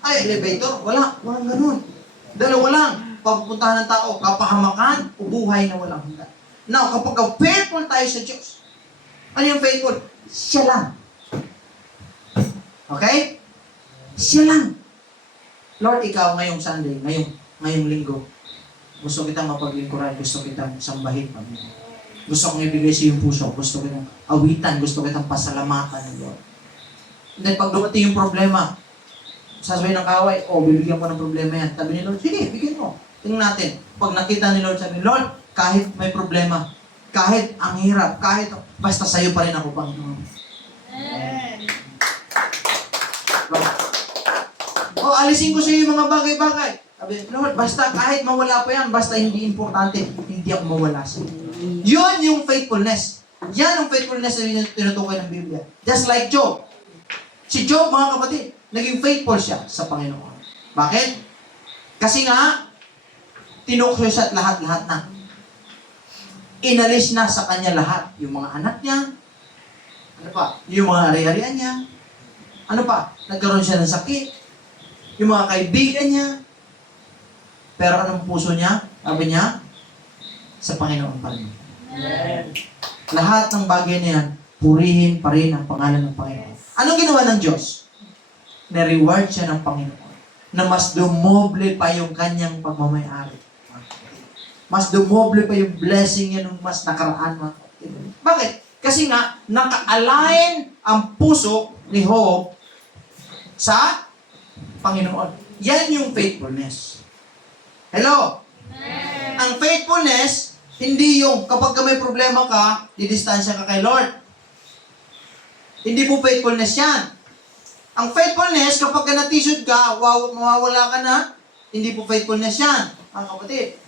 Ay, elevator. Walang ganun. Dalawa lang. Papupuntahan ng tao, kapahamakan o buhay na walang hanggan. Now, kapag faithful tayo sa Diyos, ano yung faithful? Siya lang. Okay? Siya lang. Lord, ikaw ngayong Sunday, ngayong linggo, gusto kitang mapaglingkuran, gusto kitang sambahin, Panginoon. Gusto kong ibigay sa iyong puso, gusto kitang awitan, gusto kitang pasalamatan, Lord. Then pag dumating yung problema, sasabihin ng kaway, bibigyan ko ng problema yan. Sabi ni Lord, sige, bigyan mo. Tingnan natin. Pag nakita ni Lord, sabi, Lord, kahit may problema, kahit ang hirap, kahit, basta sa'yo pa rin ako, Panginoon. Alisin ko sa iyo yung mga bagay-bagay. Sabi, Lord, basta kahit mawala pa yan, basta hindi importante, hindi ako mawala sa iyo. Yun yung faithfulness. Yan ang faithfulness na tinutukoy ng Biblia. Just like Job. Si Job, mga kapatid, naging faithful siya sa Panginoon. Bakit? Kasi nga, tinukso siya at lahat-lahat na. Inalis na sa kanya lahat. Yung mga anak niya, ano pa? Yung mga ari-arian niya, ano pa? Nagkaroon siya ng sakit. yung mga kaibigan niya. Pero anong puso niya? Sabi niya, sa Panginoon pa rin. Amen. Lahat ng bagay na yan, purihin pa rin ang pangalan ng Panginoon. Anong ginawa ng Diyos? Na-reward siya ng Panginoon na mas dumoble pa yung kanyang pagmamayari. Mas dumoble pa yung blessing niya nung mas nakaraan. Bakit? Kasi nga, naka-align ang puso ni Job sa Panginoon. Yan yung faithfulness. Hello? Ang faithfulness, hindi yung kapag may problema ka, didistansya ka kay Lord. Hindi po faithfulness yan. Ang faithfulness, kapag natisod ka, mawawala ka na, hindi po faithfulness yan, mga kapatid.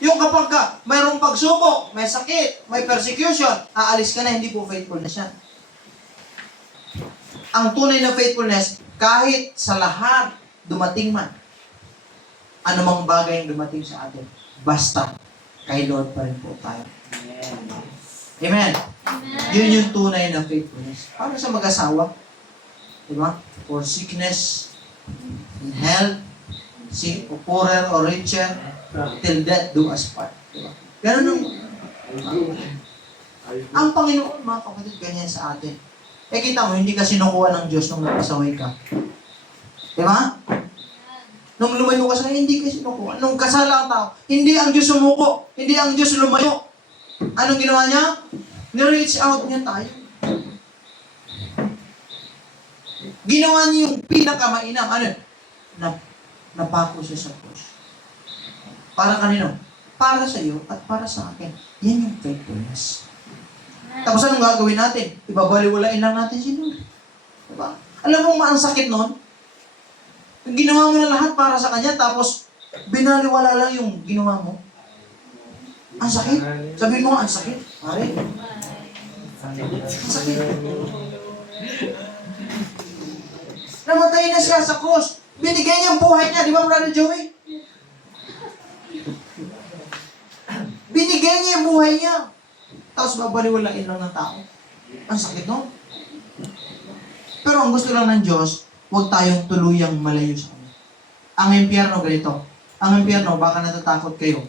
Yung kapag ka, mayroong pagsubok, may sakit, may persecution, aalis ka na, hindi po faithfulness yan. Ang tunay na faithfulness, kahit sa lahat, dumating man, anumang bagay ang dumating sa atin, basta, kay Lord pa rin po tayo. Amen. Yun yung tunay na faithfulness. Paano sa mag-asawa? Diba? For sickness, and health, o poorer or richer, till death do us part. Diba? Ganun ang Panginoon, mga kapatid, ganyan sa atin. Kita mo, hindi ka sinukuha ng Diyos nung nagpasaway ka. Diba? Nung lumayo ka sa hindi ka sinukuha. Nung kasal ang tao, hindi ang Diyos sumuko. Hindi ang Diyos lumayo. Anong ginawa niya? Ni-reach out niya tayo. Ginawa niya yung pinakamainam. Ano? Napako siya sa cross. Para kanino? Para sa iyo at para sa akin. Yan yung faithfulness. Tapos anong gagawin natin? Ibabaliwalain lang natin si Lord. Diba? Alam mo ang sakit nun? Ginawa mo na lahat para sa Kanya, tapos binaliwala lang yung ginawa mo. Ang sakit. Sabihin mo, ang sakit. Pare. Ang sakit. Namatay na siya sa krus. Binigay niya ang buhay niya. Di ba, Brother Joey? Binigay niya yung buhay niya. Tapos babaliwalain lang ng tao. Ang sakit, no? Pero ang gusto lang ng Diyos, huwag tayong tuluyang malayo sa Kanya. Ang impyerno, ganito. Ang impyerno, baka natatakot kayo.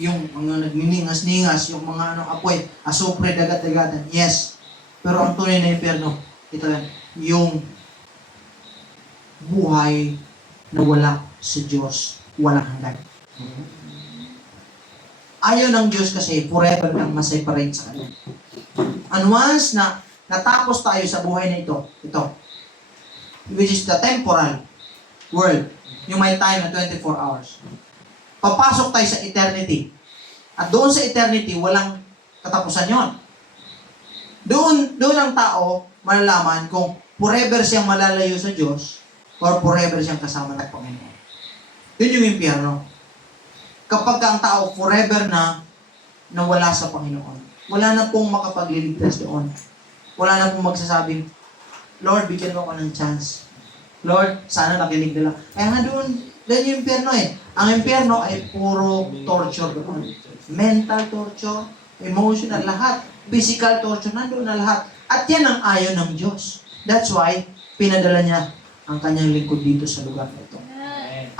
Yung mga nagniningas-ningas, yung mga apoy, asupre, dagat-dagatan. Yes. Pero ang tunay na impyerno, ito yan, yung buhay na wala sa Diyos, walang hanggan. Ayaw ng Diyos kasi forever kang ma-separate sa Kanya. And once na natapos tayo sa buhay na ito, which is the temporal world, yung may time na 24 hours, papasok tayo sa eternity. At doon sa eternity, walang katapusan yon. Doon ang tao malalaman kung forever siyang malalayo sa Diyos or forever siyang kasama ng Panginoon. Yun yung impyerno. Kapag ang tao forever na wala sa Panginoon, wala na pong makapagliligtas doon. Wala na pong magsasabing, Lord, bigyan mo ako ng chance. Lord, sana nakinig nila. Kaya nga doon yung impyerno eh. Ang impyerno ay puro torture doon. Mental torture, emotional, lahat. Physical torture, nandoon na lahat. At yan ang ayaw ng Diyos. That's why, pinadala niya ang kanyang lingkod dito sa lugar na ito.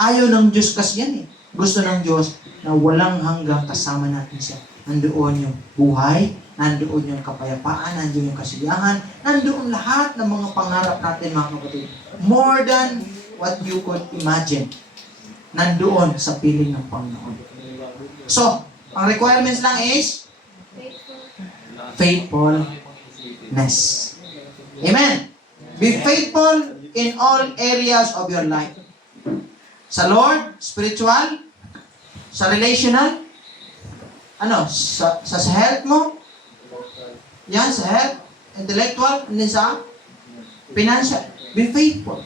Ayaw ng Diyos kasi yan eh. Gusto ng Diyos na walang hanggang kasama natin siya. Nandoon yung buhay, nandoon yung kapayapaan, nandoon yung kasiyahan, nandoon lahat ng mga pangarap natin, mga kapatid. More than what you could imagine. Nandoon sa piling ng Panginoon. So, ang requirements lang is faithfulness. Amen. Be faithful in all areas of your life. Sa Lord, spiritual, sa relational, sa health mo, yan, sa health, intellectual, and then sa financial. Be faithful.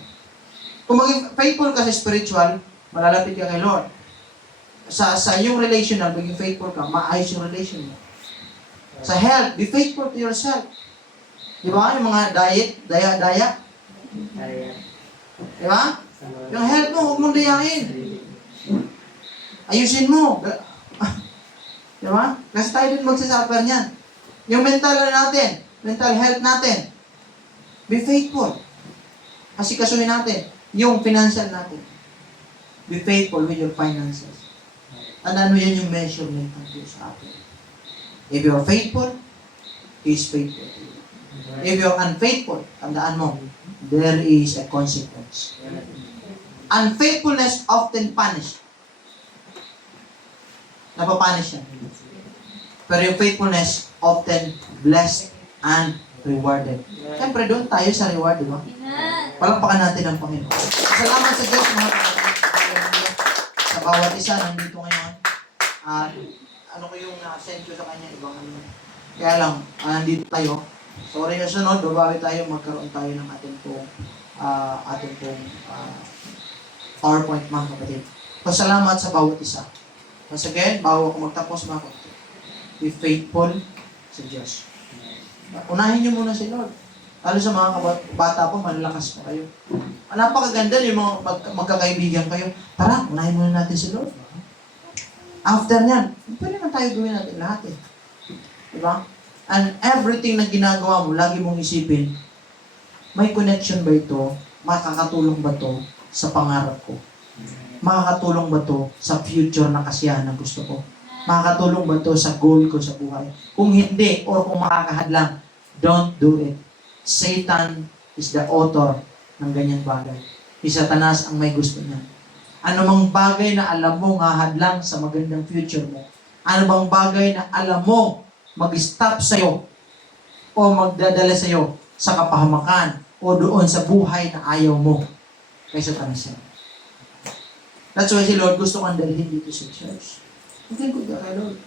Kung maging faithful ka sa spiritual, malalapit ka kay Lord. Sa yung relational, maging faithful ka, maayos yung relation mo. Sa health, be faithful to yourself. Di ba? Yung mga diet, daya. Di ba? Yung health mo, huwag mong dayain. Ayusin mo. Di ba? Kasi tayo din magsasuffer niyan. Yung mental health natin, be faithful. Kasi kasuhin natin. Yung financial natin. Be faithful with your finances. Ano yan yung measurement ng Diyos sa atin. If you're faithful, He is faithful to you. If you're unfaithful, tandaan mo, there is a consequence. Unfaithfulness often punished. Napapunish yan. Pero yung faithfulness often blessed and rewarded. Siyempre, doon tayo sa reward, di ba? Amen. Palakpakan natin ang Panginoon. Salamat sa Diyos, mga kapatid. Sa bawat isa nandito ngayon. At ano ko yung send ko sa kanya, ibang ano. Kaya lang, nandito tayo. So, rin yung sunod, babawi tayo, magkaroon tayo ng ating pong PowerPoint, mga kapatid. Pasalamat sa bawat isa. Once again, bago ako magtapos, mga kapatid, be faithful sa Diyos. Unahin niyo muna si Lord. Lalo sa mga bata po, malalakas pa kayo. Napakaganda yung mga magkakaibigan kayo. Tara, unahin muna natin si Lord. After nyan, pwede na tayo gawin natin lahat eh. Diba? And everything na ginagawa mo, lagi mong isipin, may connection ba ito? Makakatulong ba ito sa pangarap ko? Makakatulong ba ito sa future na kasiyahan na gusto ko? Makakatulong ba ito sa goal ko sa buhay? Kung hindi, or kung makakahadlang, don't do it. Satan is the author ng ganyang bagay. Si Satanas ang may gusto niya. Ano bang bagay na alam mo hahadlang sa magandang future mo? Ano bang bagay na alam mo mag-stop sa'yo o magdadala sa'yo sa kapahamakan o doon sa buhay na ayaw mo? Kay Satanas yan. That's why si Lord gusto kang dalhin dito sa church. Hindi ko kay Lord.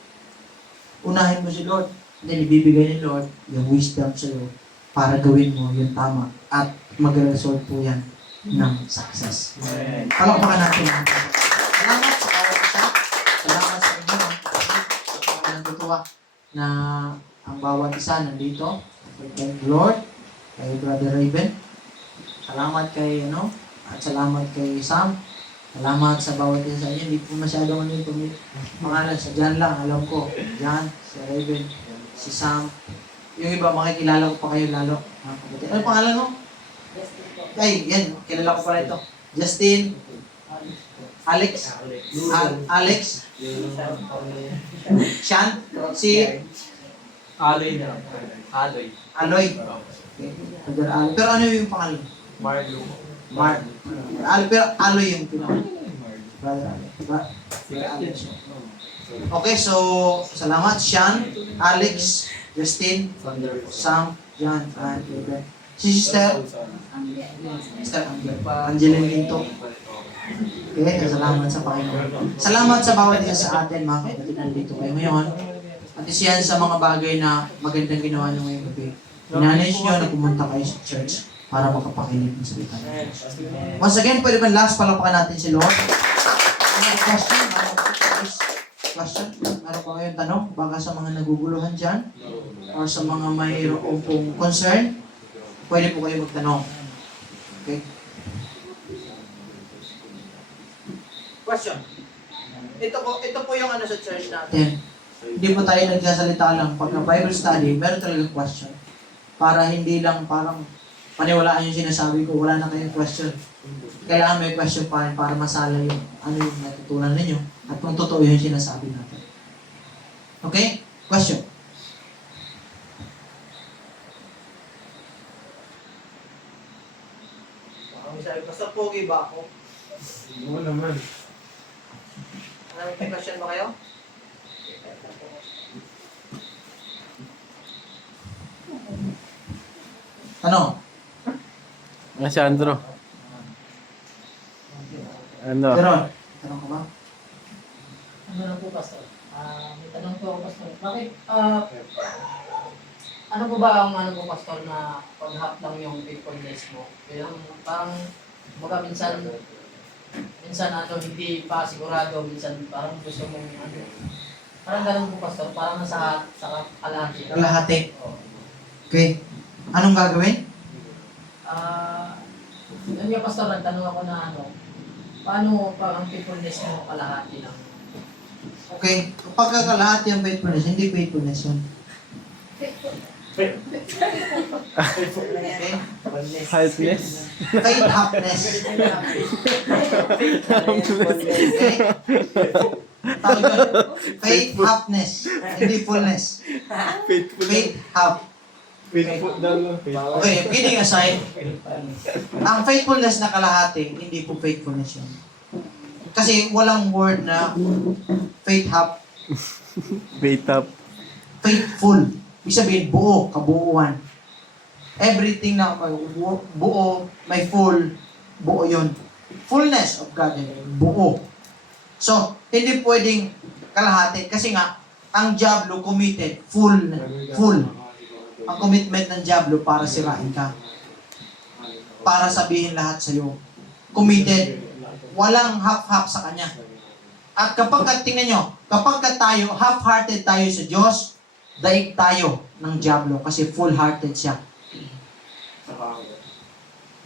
Unahin mo si Lord. Then ibibigay ni Lord yung wisdom sa'yo para gawin mo yung tama at mag-result po yan ng success. Palakpakan natin. Salamat sa bawat isa. Salamat sa inyo. Ako natutuwa na ang bawat isa nandito. Kay Lord, kay Brother Raven. Salamat kay at salamat kay Sam. Salamat sa bawat isa sa inyo. Hindi po masyadong ito. Pangalan sa John lang, alam ko. John, si Raven, si Sam. Yung iba, makikilala ko pa kayo lalo. Ano pangalan mo? Ay, yan. Kilala ko pala ito. Justin. Alex. Alex. Sean. Si Aloy. Aloy. Brother Aloy. Pero ano yung pangalan? Marlo. Mark. Pero Aloy yung pinaka. Brother Aloy. Alex. Okay, so salamat Sean, Alex, Justin, Sam, John, and Ruben. Si Sister Angeline Linto. Okay, salamat sa Panginoon. Salamat sa bawat isa sa atin, mga kapatid, nandito kayo ngayon. At isiyan sa mga bagay na magandang ginawa nyo ngayong gabi. Minanage nyo na pumunta kayo sa church para makapakinig ng salita ng Diyos. Once again, pwede ba last palakpakan natin si Lord? Ano question? Question? Meron ba kayong tanong? Baka sa mga naguguluhan dyan? Or sa mga mayroong pong concern? Pwede po kayo magtanong. Okay? Question. Ito po yung sa church natin. Hindi po tayo nagsasalita lang. Pagka Bible study, meron talagang question. Para hindi lang parang paniwalaan yung sinasabi ko, wala na kayong question. Kailangan may question pa rin para masala yung yung natutunan ninyo at kung totoo yung sinasabi natin. Okay? Question. Basta pogi ba ako? Oo naman. May question ba kayo? Ano? Si Andrew. Ano? Pero, tanong ko ba? Ano lang po, Pastor? May tanong po ako, Pastor. Bakit, ano po ba ang Pastor, na pag-hap lang yung faithfulness mo? Kaya parang, minsan hindi pa sigurado, minsan parang gusto mong, parang ganun po, Pastor, parang sa kalahati. Kalahati. Okay. Anong gagawin? Yun yung, Pastor, nagtanong ako na paano pa ang faithfulness mo kalahati lang? Okay. Kapag kalahati ang faithfulness, hindi faithfulness yun. Okay? Heartless. Faithfulness. Okay? Tawag yun. Faithfulness. Hindi fullness. Faithful. Faithful daw. Okay, kidding aside, ang faithfulness na kalahati, hindi po faithfulness yun. Kasi walang word na faith up, Wait up. faithful. Ibig sabihin, buo, kabuuan. Everything na buo, may full, buo yun. Fullness of God, buo. So, hindi pwedeng kalahati. Kasi nga, ang Diablo committed, full. Ang commitment ng Diablo para sirain ka. Para sabihin lahat sa'yo. Committed. Walang half-half sa kanya. At tingnan nyo, kapag tayo, half-hearted tayo sa Diyos, daig tayo ng Diablo kasi full-hearted siya.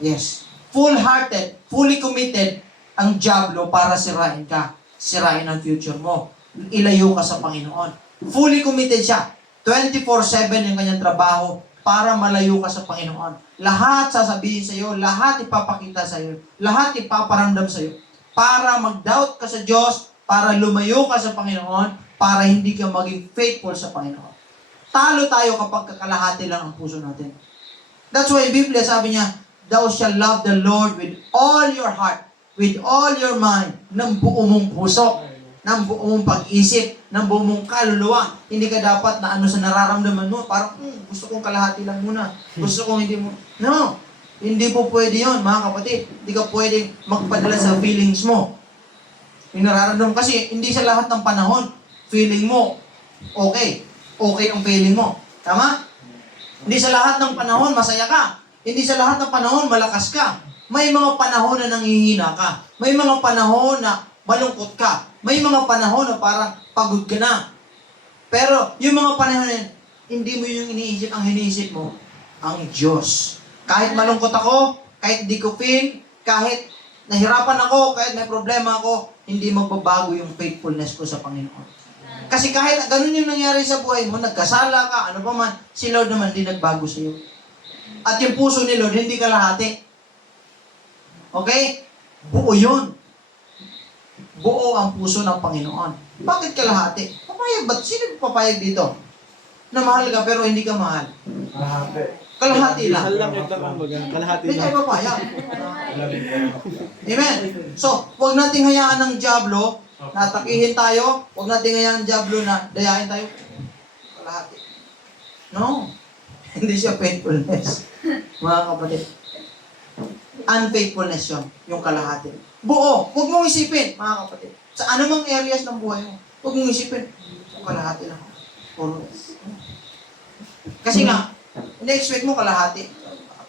Yes. Full-hearted, fully committed ang Diablo para sirain ka. Sirain ang future mo. Ilayo ka sa Panginoon. Fully committed siya. 24/7 yung kanyang trabaho para malayo ka sa Panginoon. Lahat sasabihin sa iyo, lahat ipapakita sa iyo, lahat ipaparamdam sa iyo para mag-doubt ka sa Diyos, para lumayo ka sa Panginoon, para hindi ka maging faithful sa Panginoon. Talo tayo kapag kakalahati lang ang puso natin. That's why Biblia sabi niya, thou shall love the Lord with all your heart, with all your mind, ng buo mong puso, ng buo mong pag-isip, ng buo mong kaluluwa. Hindi ka dapat na sa nararamdaman mo, parang, gusto kong kalahati lang muna. Gusto kong hindi mo. No! Hindi po pwede yun, mga kapatid. Hindi ka pwedeng magpadala sa feelings mo. Yung nararamdaman kasi, hindi sa lahat ng panahon, feeling mo, okay. Okay ang feeling mo. Tama? Hindi sa lahat ng panahon, masaya ka. Hindi sa lahat ng panahon, malakas ka. May mga panahon na nanghihina ka. May mga panahon na malungkot ka. May mga panahon na parang pagod ka na. Pero yung mga panahon na hindi mo yung iniisip, ang iniisip mo, ang Diyos. Kahit malungkot ako, kahit di ko feel, kahit nahirapan ako, kahit may problema ako, hindi magbabago yung faithfulness ko sa Panginoon. Kasi kahit ganun yung nangyari sa buhay mo, nagkasala ka, ano pa man, si Lord naman di nagbago sa iyo. At yung puso ni Lord, hindi kalahati. Okay? Buo yun. Buo ang puso ng Panginoon. Bakit kalahati? Papayag ba? Sino papayag dito? Na mahal ka pero hindi ka mahal. Kalahati lang. Mahal lang ito kumbaga. Kalahati Hindi lang. tayo papayag. Amen. So, huwag nating hayaan ng Diablo na atakihin tayo. Huwag nating hayaan ng Diablo na dayain tayo. Kalahati. No. Hindi siya faithfulness. Mga kapatid. Unfaithfulness yun. Yung kalahati. Buo. Huwag mong isipin, mga kapatid. Sa anumang areas ng buhay mo, huwag mong isipin, yung kalahati lang. Puro. Kasi nga, ina-expect mo kalahati.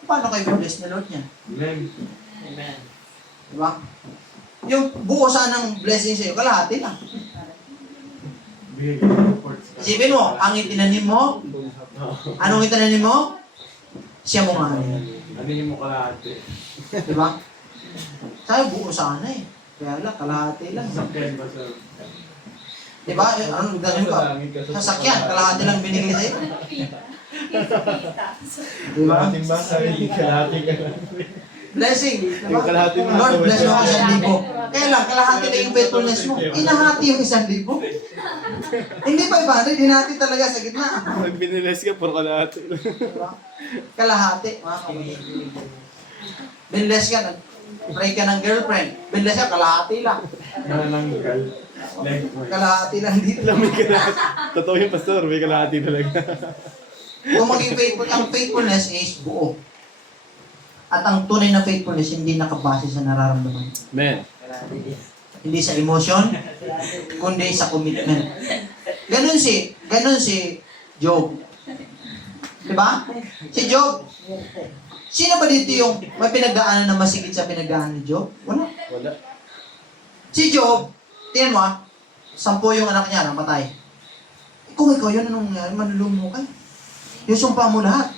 Paano kayo bless ni Lord niyan? Amen. Amen. Diba? Yung buo sanang blessing sa'yo, kalahati lang. Bigay ko ng reports. Isipin mo, ang itinanim mo, anong itinanim mo? Siya mo nga. Ano yung mo kalahati? Diba? Sabi, buo sana eh. Kaya lang, kalahati lang. Sakyan ba sir? Diba? Anong ganun ka? Sasakyan, kalahati lang binigay sa'yo. Diba? Kalahating ba? Sabi, kalahati ka lang. Blessing. Diba? Yung kalahati mo. Lord, bless mo ako 1,000. Kaya lang, kalahati na yung faithfulness mo. Inahati yung 1,000. Hindi 500, dinati talaga sa gitna. Pag biniles ka, puro kalahati lang. Diba? Kalahati. Mga kapatid. Binless ka, nag-pray ka ng girlfriend. Binless ka, kalahati lang. Nananggal. Kalahati lang dito. Alam, may kalahati. Totoo yung pastor, may kalahati talaga. Kung maging faithful, ang faithfulness is buo. At ang tunay na faithfulness hindi nakabase sa nararamdaman. Men. Hindi sa emotion, kundi sa commitment. Ganon si Job. Diba? Si Job. Sino ba dito yung may pinagdaanan na masigit sa pinagdaanan ni Job? Wala. Wala. Si Job, tingnan mo 10 yung anak niya namatay. Kung ikaw yun, anong nangyari? Manlulumo ka. Yung sumpa mo lahat.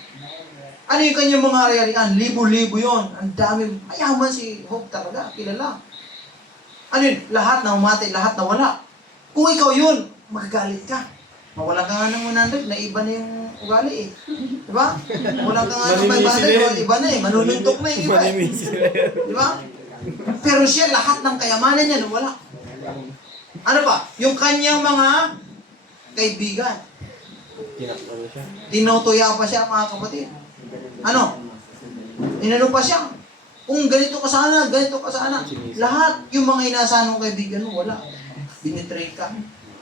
Ano yung kanyang mga ari-arian? Libo-libo yun. Ang dami. Mayaman si Job talaga. Kilala. Ano yun? Lahat na umati, lahat na wala. Kung ikaw yun, magagalit ka. Mawalan ka nga ng 100, na iba na yung ugali eh. Diba? Mawalan ka nga ng Manimisi na 500, yan. iba na eh. Manununtok na yung iba eh. Manimisi. Diba? Pero siya, lahat ng kayamanan niya, wala. Ano pa? Yung kanyang mga kaibigan. Tinakalo siya. Tinutuya pa siya, mga kapatid. Ano? Inano pa siya? Kung ganito ka sana, ganito ka sana. Lahat yung mga inasahan ng kaibigan mo, wala. Binitray ka.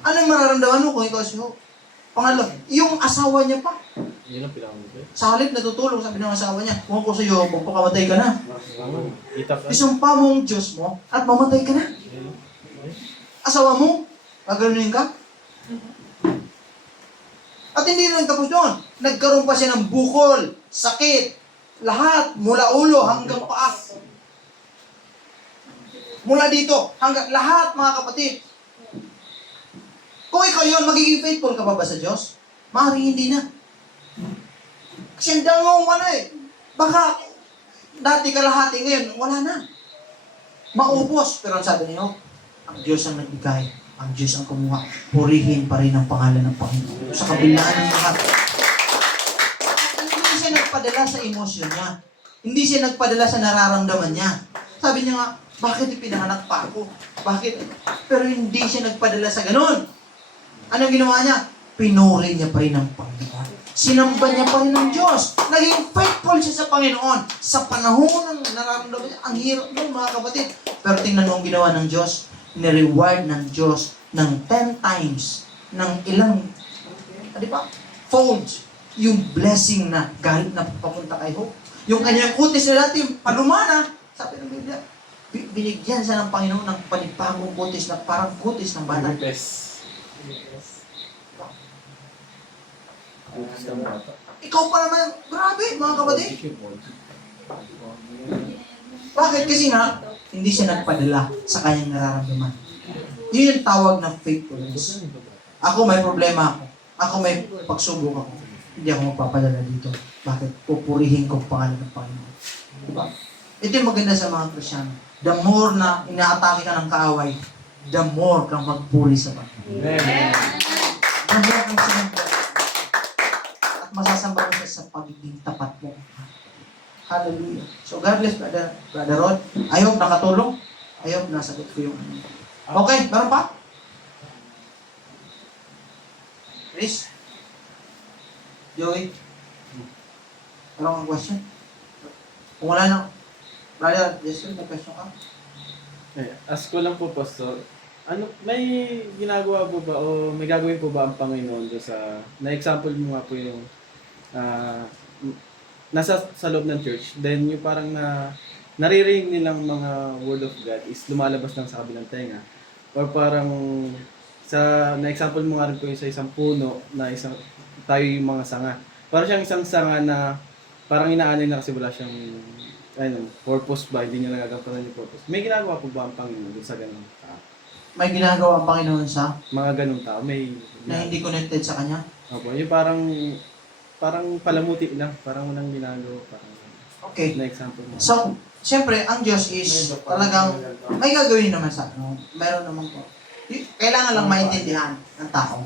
Anong mararamdaman mo kung ikaw si Hope? Pangalawa, yung asawa niya pa. Yun ang pinakamulit. Sa halip natutulog, sabi ng asawa niya, kung ako sa iyo, magpakamatay ka na. Itak ka. Isumpa mo ang Diyos mo at mamatay ka na. Asawa mo, gaganunin ka. At hindi na nagtapos doon. Nagkaroon pa siya ng bukol, sakit, lahat, mula ulo hanggang paa. Mula dito, hanggang lahat, mga kapatid. Kung ikaw yun, magiging faithful ka pa ba sa Diyos? Maaaring hindi na. Kasi ang dangong ano eh. Baka, dati kalahati ngayon, wala na. Maubos. Pero ang sabi niyo, ang Diyos ang nagbigay. Ang Diyos ang kumuha. Purihin pa rin ang pangalan ng Panginoon. Sa kabilaan ng lahat. Hindi siya nagpadala sa emosyon niya. Hindi siya nagpadala sa nararamdaman niya. Sabi niya nga, bakit ipinanganak pa ako? Bakit? Pero hindi siya nagpadala sa ganun. Anong ginawa niya? Pinuri niya pa rin ang Panginoon. Sinamba niya pa rin ang Diyos. Naging faithful siya sa Panginoon. Sa panahon ng nararamdaman niya, ang hirap doon mga kapatid. Pero tingnan mo ang ginawa ng Diyos. Ni-reward ng Diyos ng 10 times, ng ilang, di ba? Folds. Yung blessing na galing na papunta kay Hope. Yung kanyang kutis na dati, palumana. Sabi ng Biblia, binigyan siya ng Panginoon ng panibagong kutis na parang kutis ng bata. Ikaw pa naman, grabe mga kapatid. Bakit? Kasi nga, hindi siya nagpadala sa kanyang nararamdaman. Yun yung tawag ng faithfulness. Ako may problema ako. Ako may pagsubok ako. Hindi ako magpapadala dito. Bakit? Pupurihin ko ang pangalan ng Panginoon. Diba? Ito yung maganda sa mga Kristyano. The more na inaatake ka ng kaaway, the more kang magpuri sa Panginoon. The more kang sinamba. At masasamba mo siya sa pagiging tapat mo. Hallelujah. So God bless Brother Rod. I hope nakatulong. I hope nasagot ko yung okay, meron pa? Chris? Joey? Meron kang question? Kung wala na, Brother, Justin, may question ka? Ask ko lang po, Pastor. Ano, may ginagawa po ba o may gagawin po ba ang Panginoon doon sa, na-example mo nga po yung nasa sa loob ng church, then yung parang naririnig nilang mga word of God is lumalabas lang sa kabilang tenga. Or parang na-example mo nga rin po yung sa isang puno na tayo yung mga sanga. Parang siyang isang sanga na parang inaanay na kasi wala siyang purpose ba, hindi niya nagagampanan yung purpose. May ginagawa po ba ang Panginoon doon sa ganung tao? May ginagawa ang Panginoon sa Mga ganung tao, may na hindi connected sa Kanya? Opo, yung parang palamuti lang, parang walang ginagawa, parang Okay. na example mo. So, siyempre, ang Diyos is talagang may gagawin naman sa ano. Meron naman po. Kailangan lang maintindihan ng tao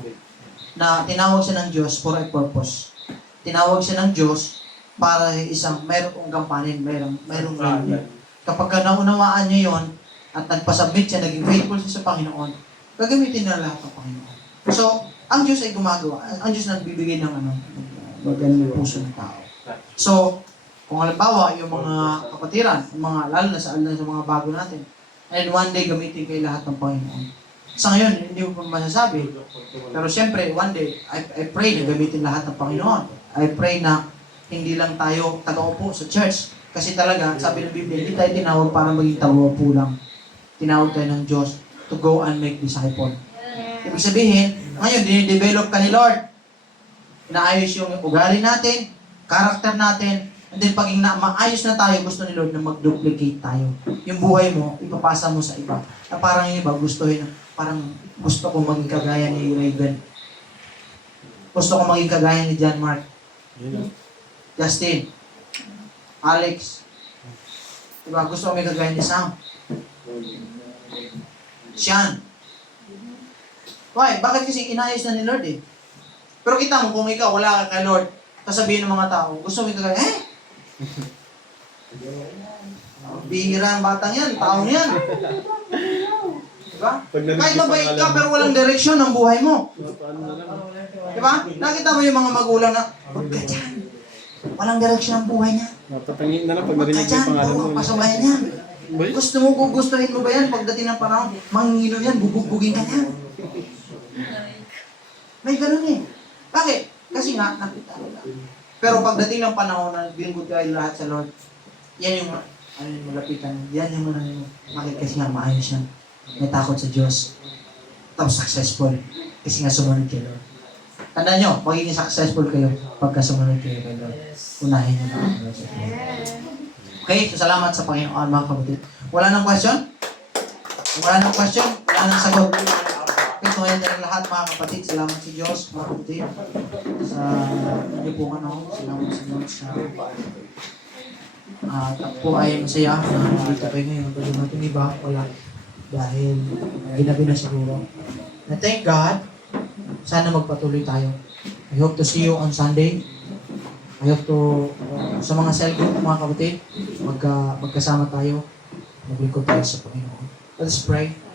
na tinawag siya ng Diyos for a purpose. Tinawag siya ng Diyos para mayroong gampanin, mayroong gawin. Kapag naunawaan niya yon at nagpasubmit siya, naging faithful siya sa Panginoon, gagamitin na lahat ng Panginoon. So, ang Diyos ay gumagawa. Ang Diyos nagbibigay ng magaling puso ng tao. So, kung halimbawa, yung mga kapatiran, lalo na sa mga bago natin, and one day gamitin kayo lahat ng Panginoon. Sa ngayon, hindi ko pa masasabi. Pero siyempre, one day, I pray na gamitin lahat ng Panginoon. I pray na hindi lang tayo taga-upo sa church. Kasi talaga, sabi ng Biblia, hindi tayo tinawag para maging taga-upo lang. Tinawag tayo ng Diyos to go and make disciple. Ibig sabihin, ngayon, dinidevelop ka ni Lord. Inaayos yung ugali natin, karakter natin, and then pag maayos na tayo, gusto ni Lord na mag-duplicate tayo. Yung buhay mo, ipapasa mo sa iba. Na parang yung iba, parang gusto ko maging kagaya ni Raven. Gusto ko maging kagaya ni John Mark. Justin. Alex. Diba? Gusto ko maging kagaya ni Sam. Sean. Why? Bakit kasi inayos na ni Lord eh? Pero kita mo, kung ikaw wala ka kay Lord, sasabihin ng mga tao, gusto mo ito bihira ang batang yan, taong yan. Diba? Pag narinig Kahit yung mabait pangalan ka, mo, pero walang direksyon ng buhay mo. paano na lang. Diba? Nakita mo yung mga magulang na, huwag ka dyan. Walang direksyon ang buhay niya. Napatangin na lang pag Huwag ka narinig dyan, yung pangalan puro mo. kapasabayan yan. Boy, Gusto mo, gugustuhin mo ba yan pagdating ng panahon? Manghihilo yan, bubugbugin ka niya. May ganun eh. Bakit? Kasi nga, nakita nila. Pero pagdating ng panahon na binigod kayo lahat sa Lord, yan yung malapitan. Yan yung makikita kasi nga maayos yan. May takot sa Diyos. Tapos successful. Kasi nga sumunod kay Lord. Tandaan nyo, magiging successful kayo pagka sumunod kayo kay Lord. Unahin nyo na ang Lord. Okay, so salamat sa Panginoon mga kapatid. Wala nang question? Wala nang question? Wala nang sagot? Okay, so ngayon na lahat mga kapatid. Salamat sa Diyos mga kapatid. Sa inyo po salamat sa Diyos sa ako ay masaya na nandito kayo ngayon. Pero natin iba, wala. Dahil ginabi na siguro. I thank God. Sana magpatuloy tayo. I hope to see you on Sunday. I hope to, sa mga cell group mga kapatid, magkasama tayo. Maglingkod tayo sa Panginoon. Let us pray.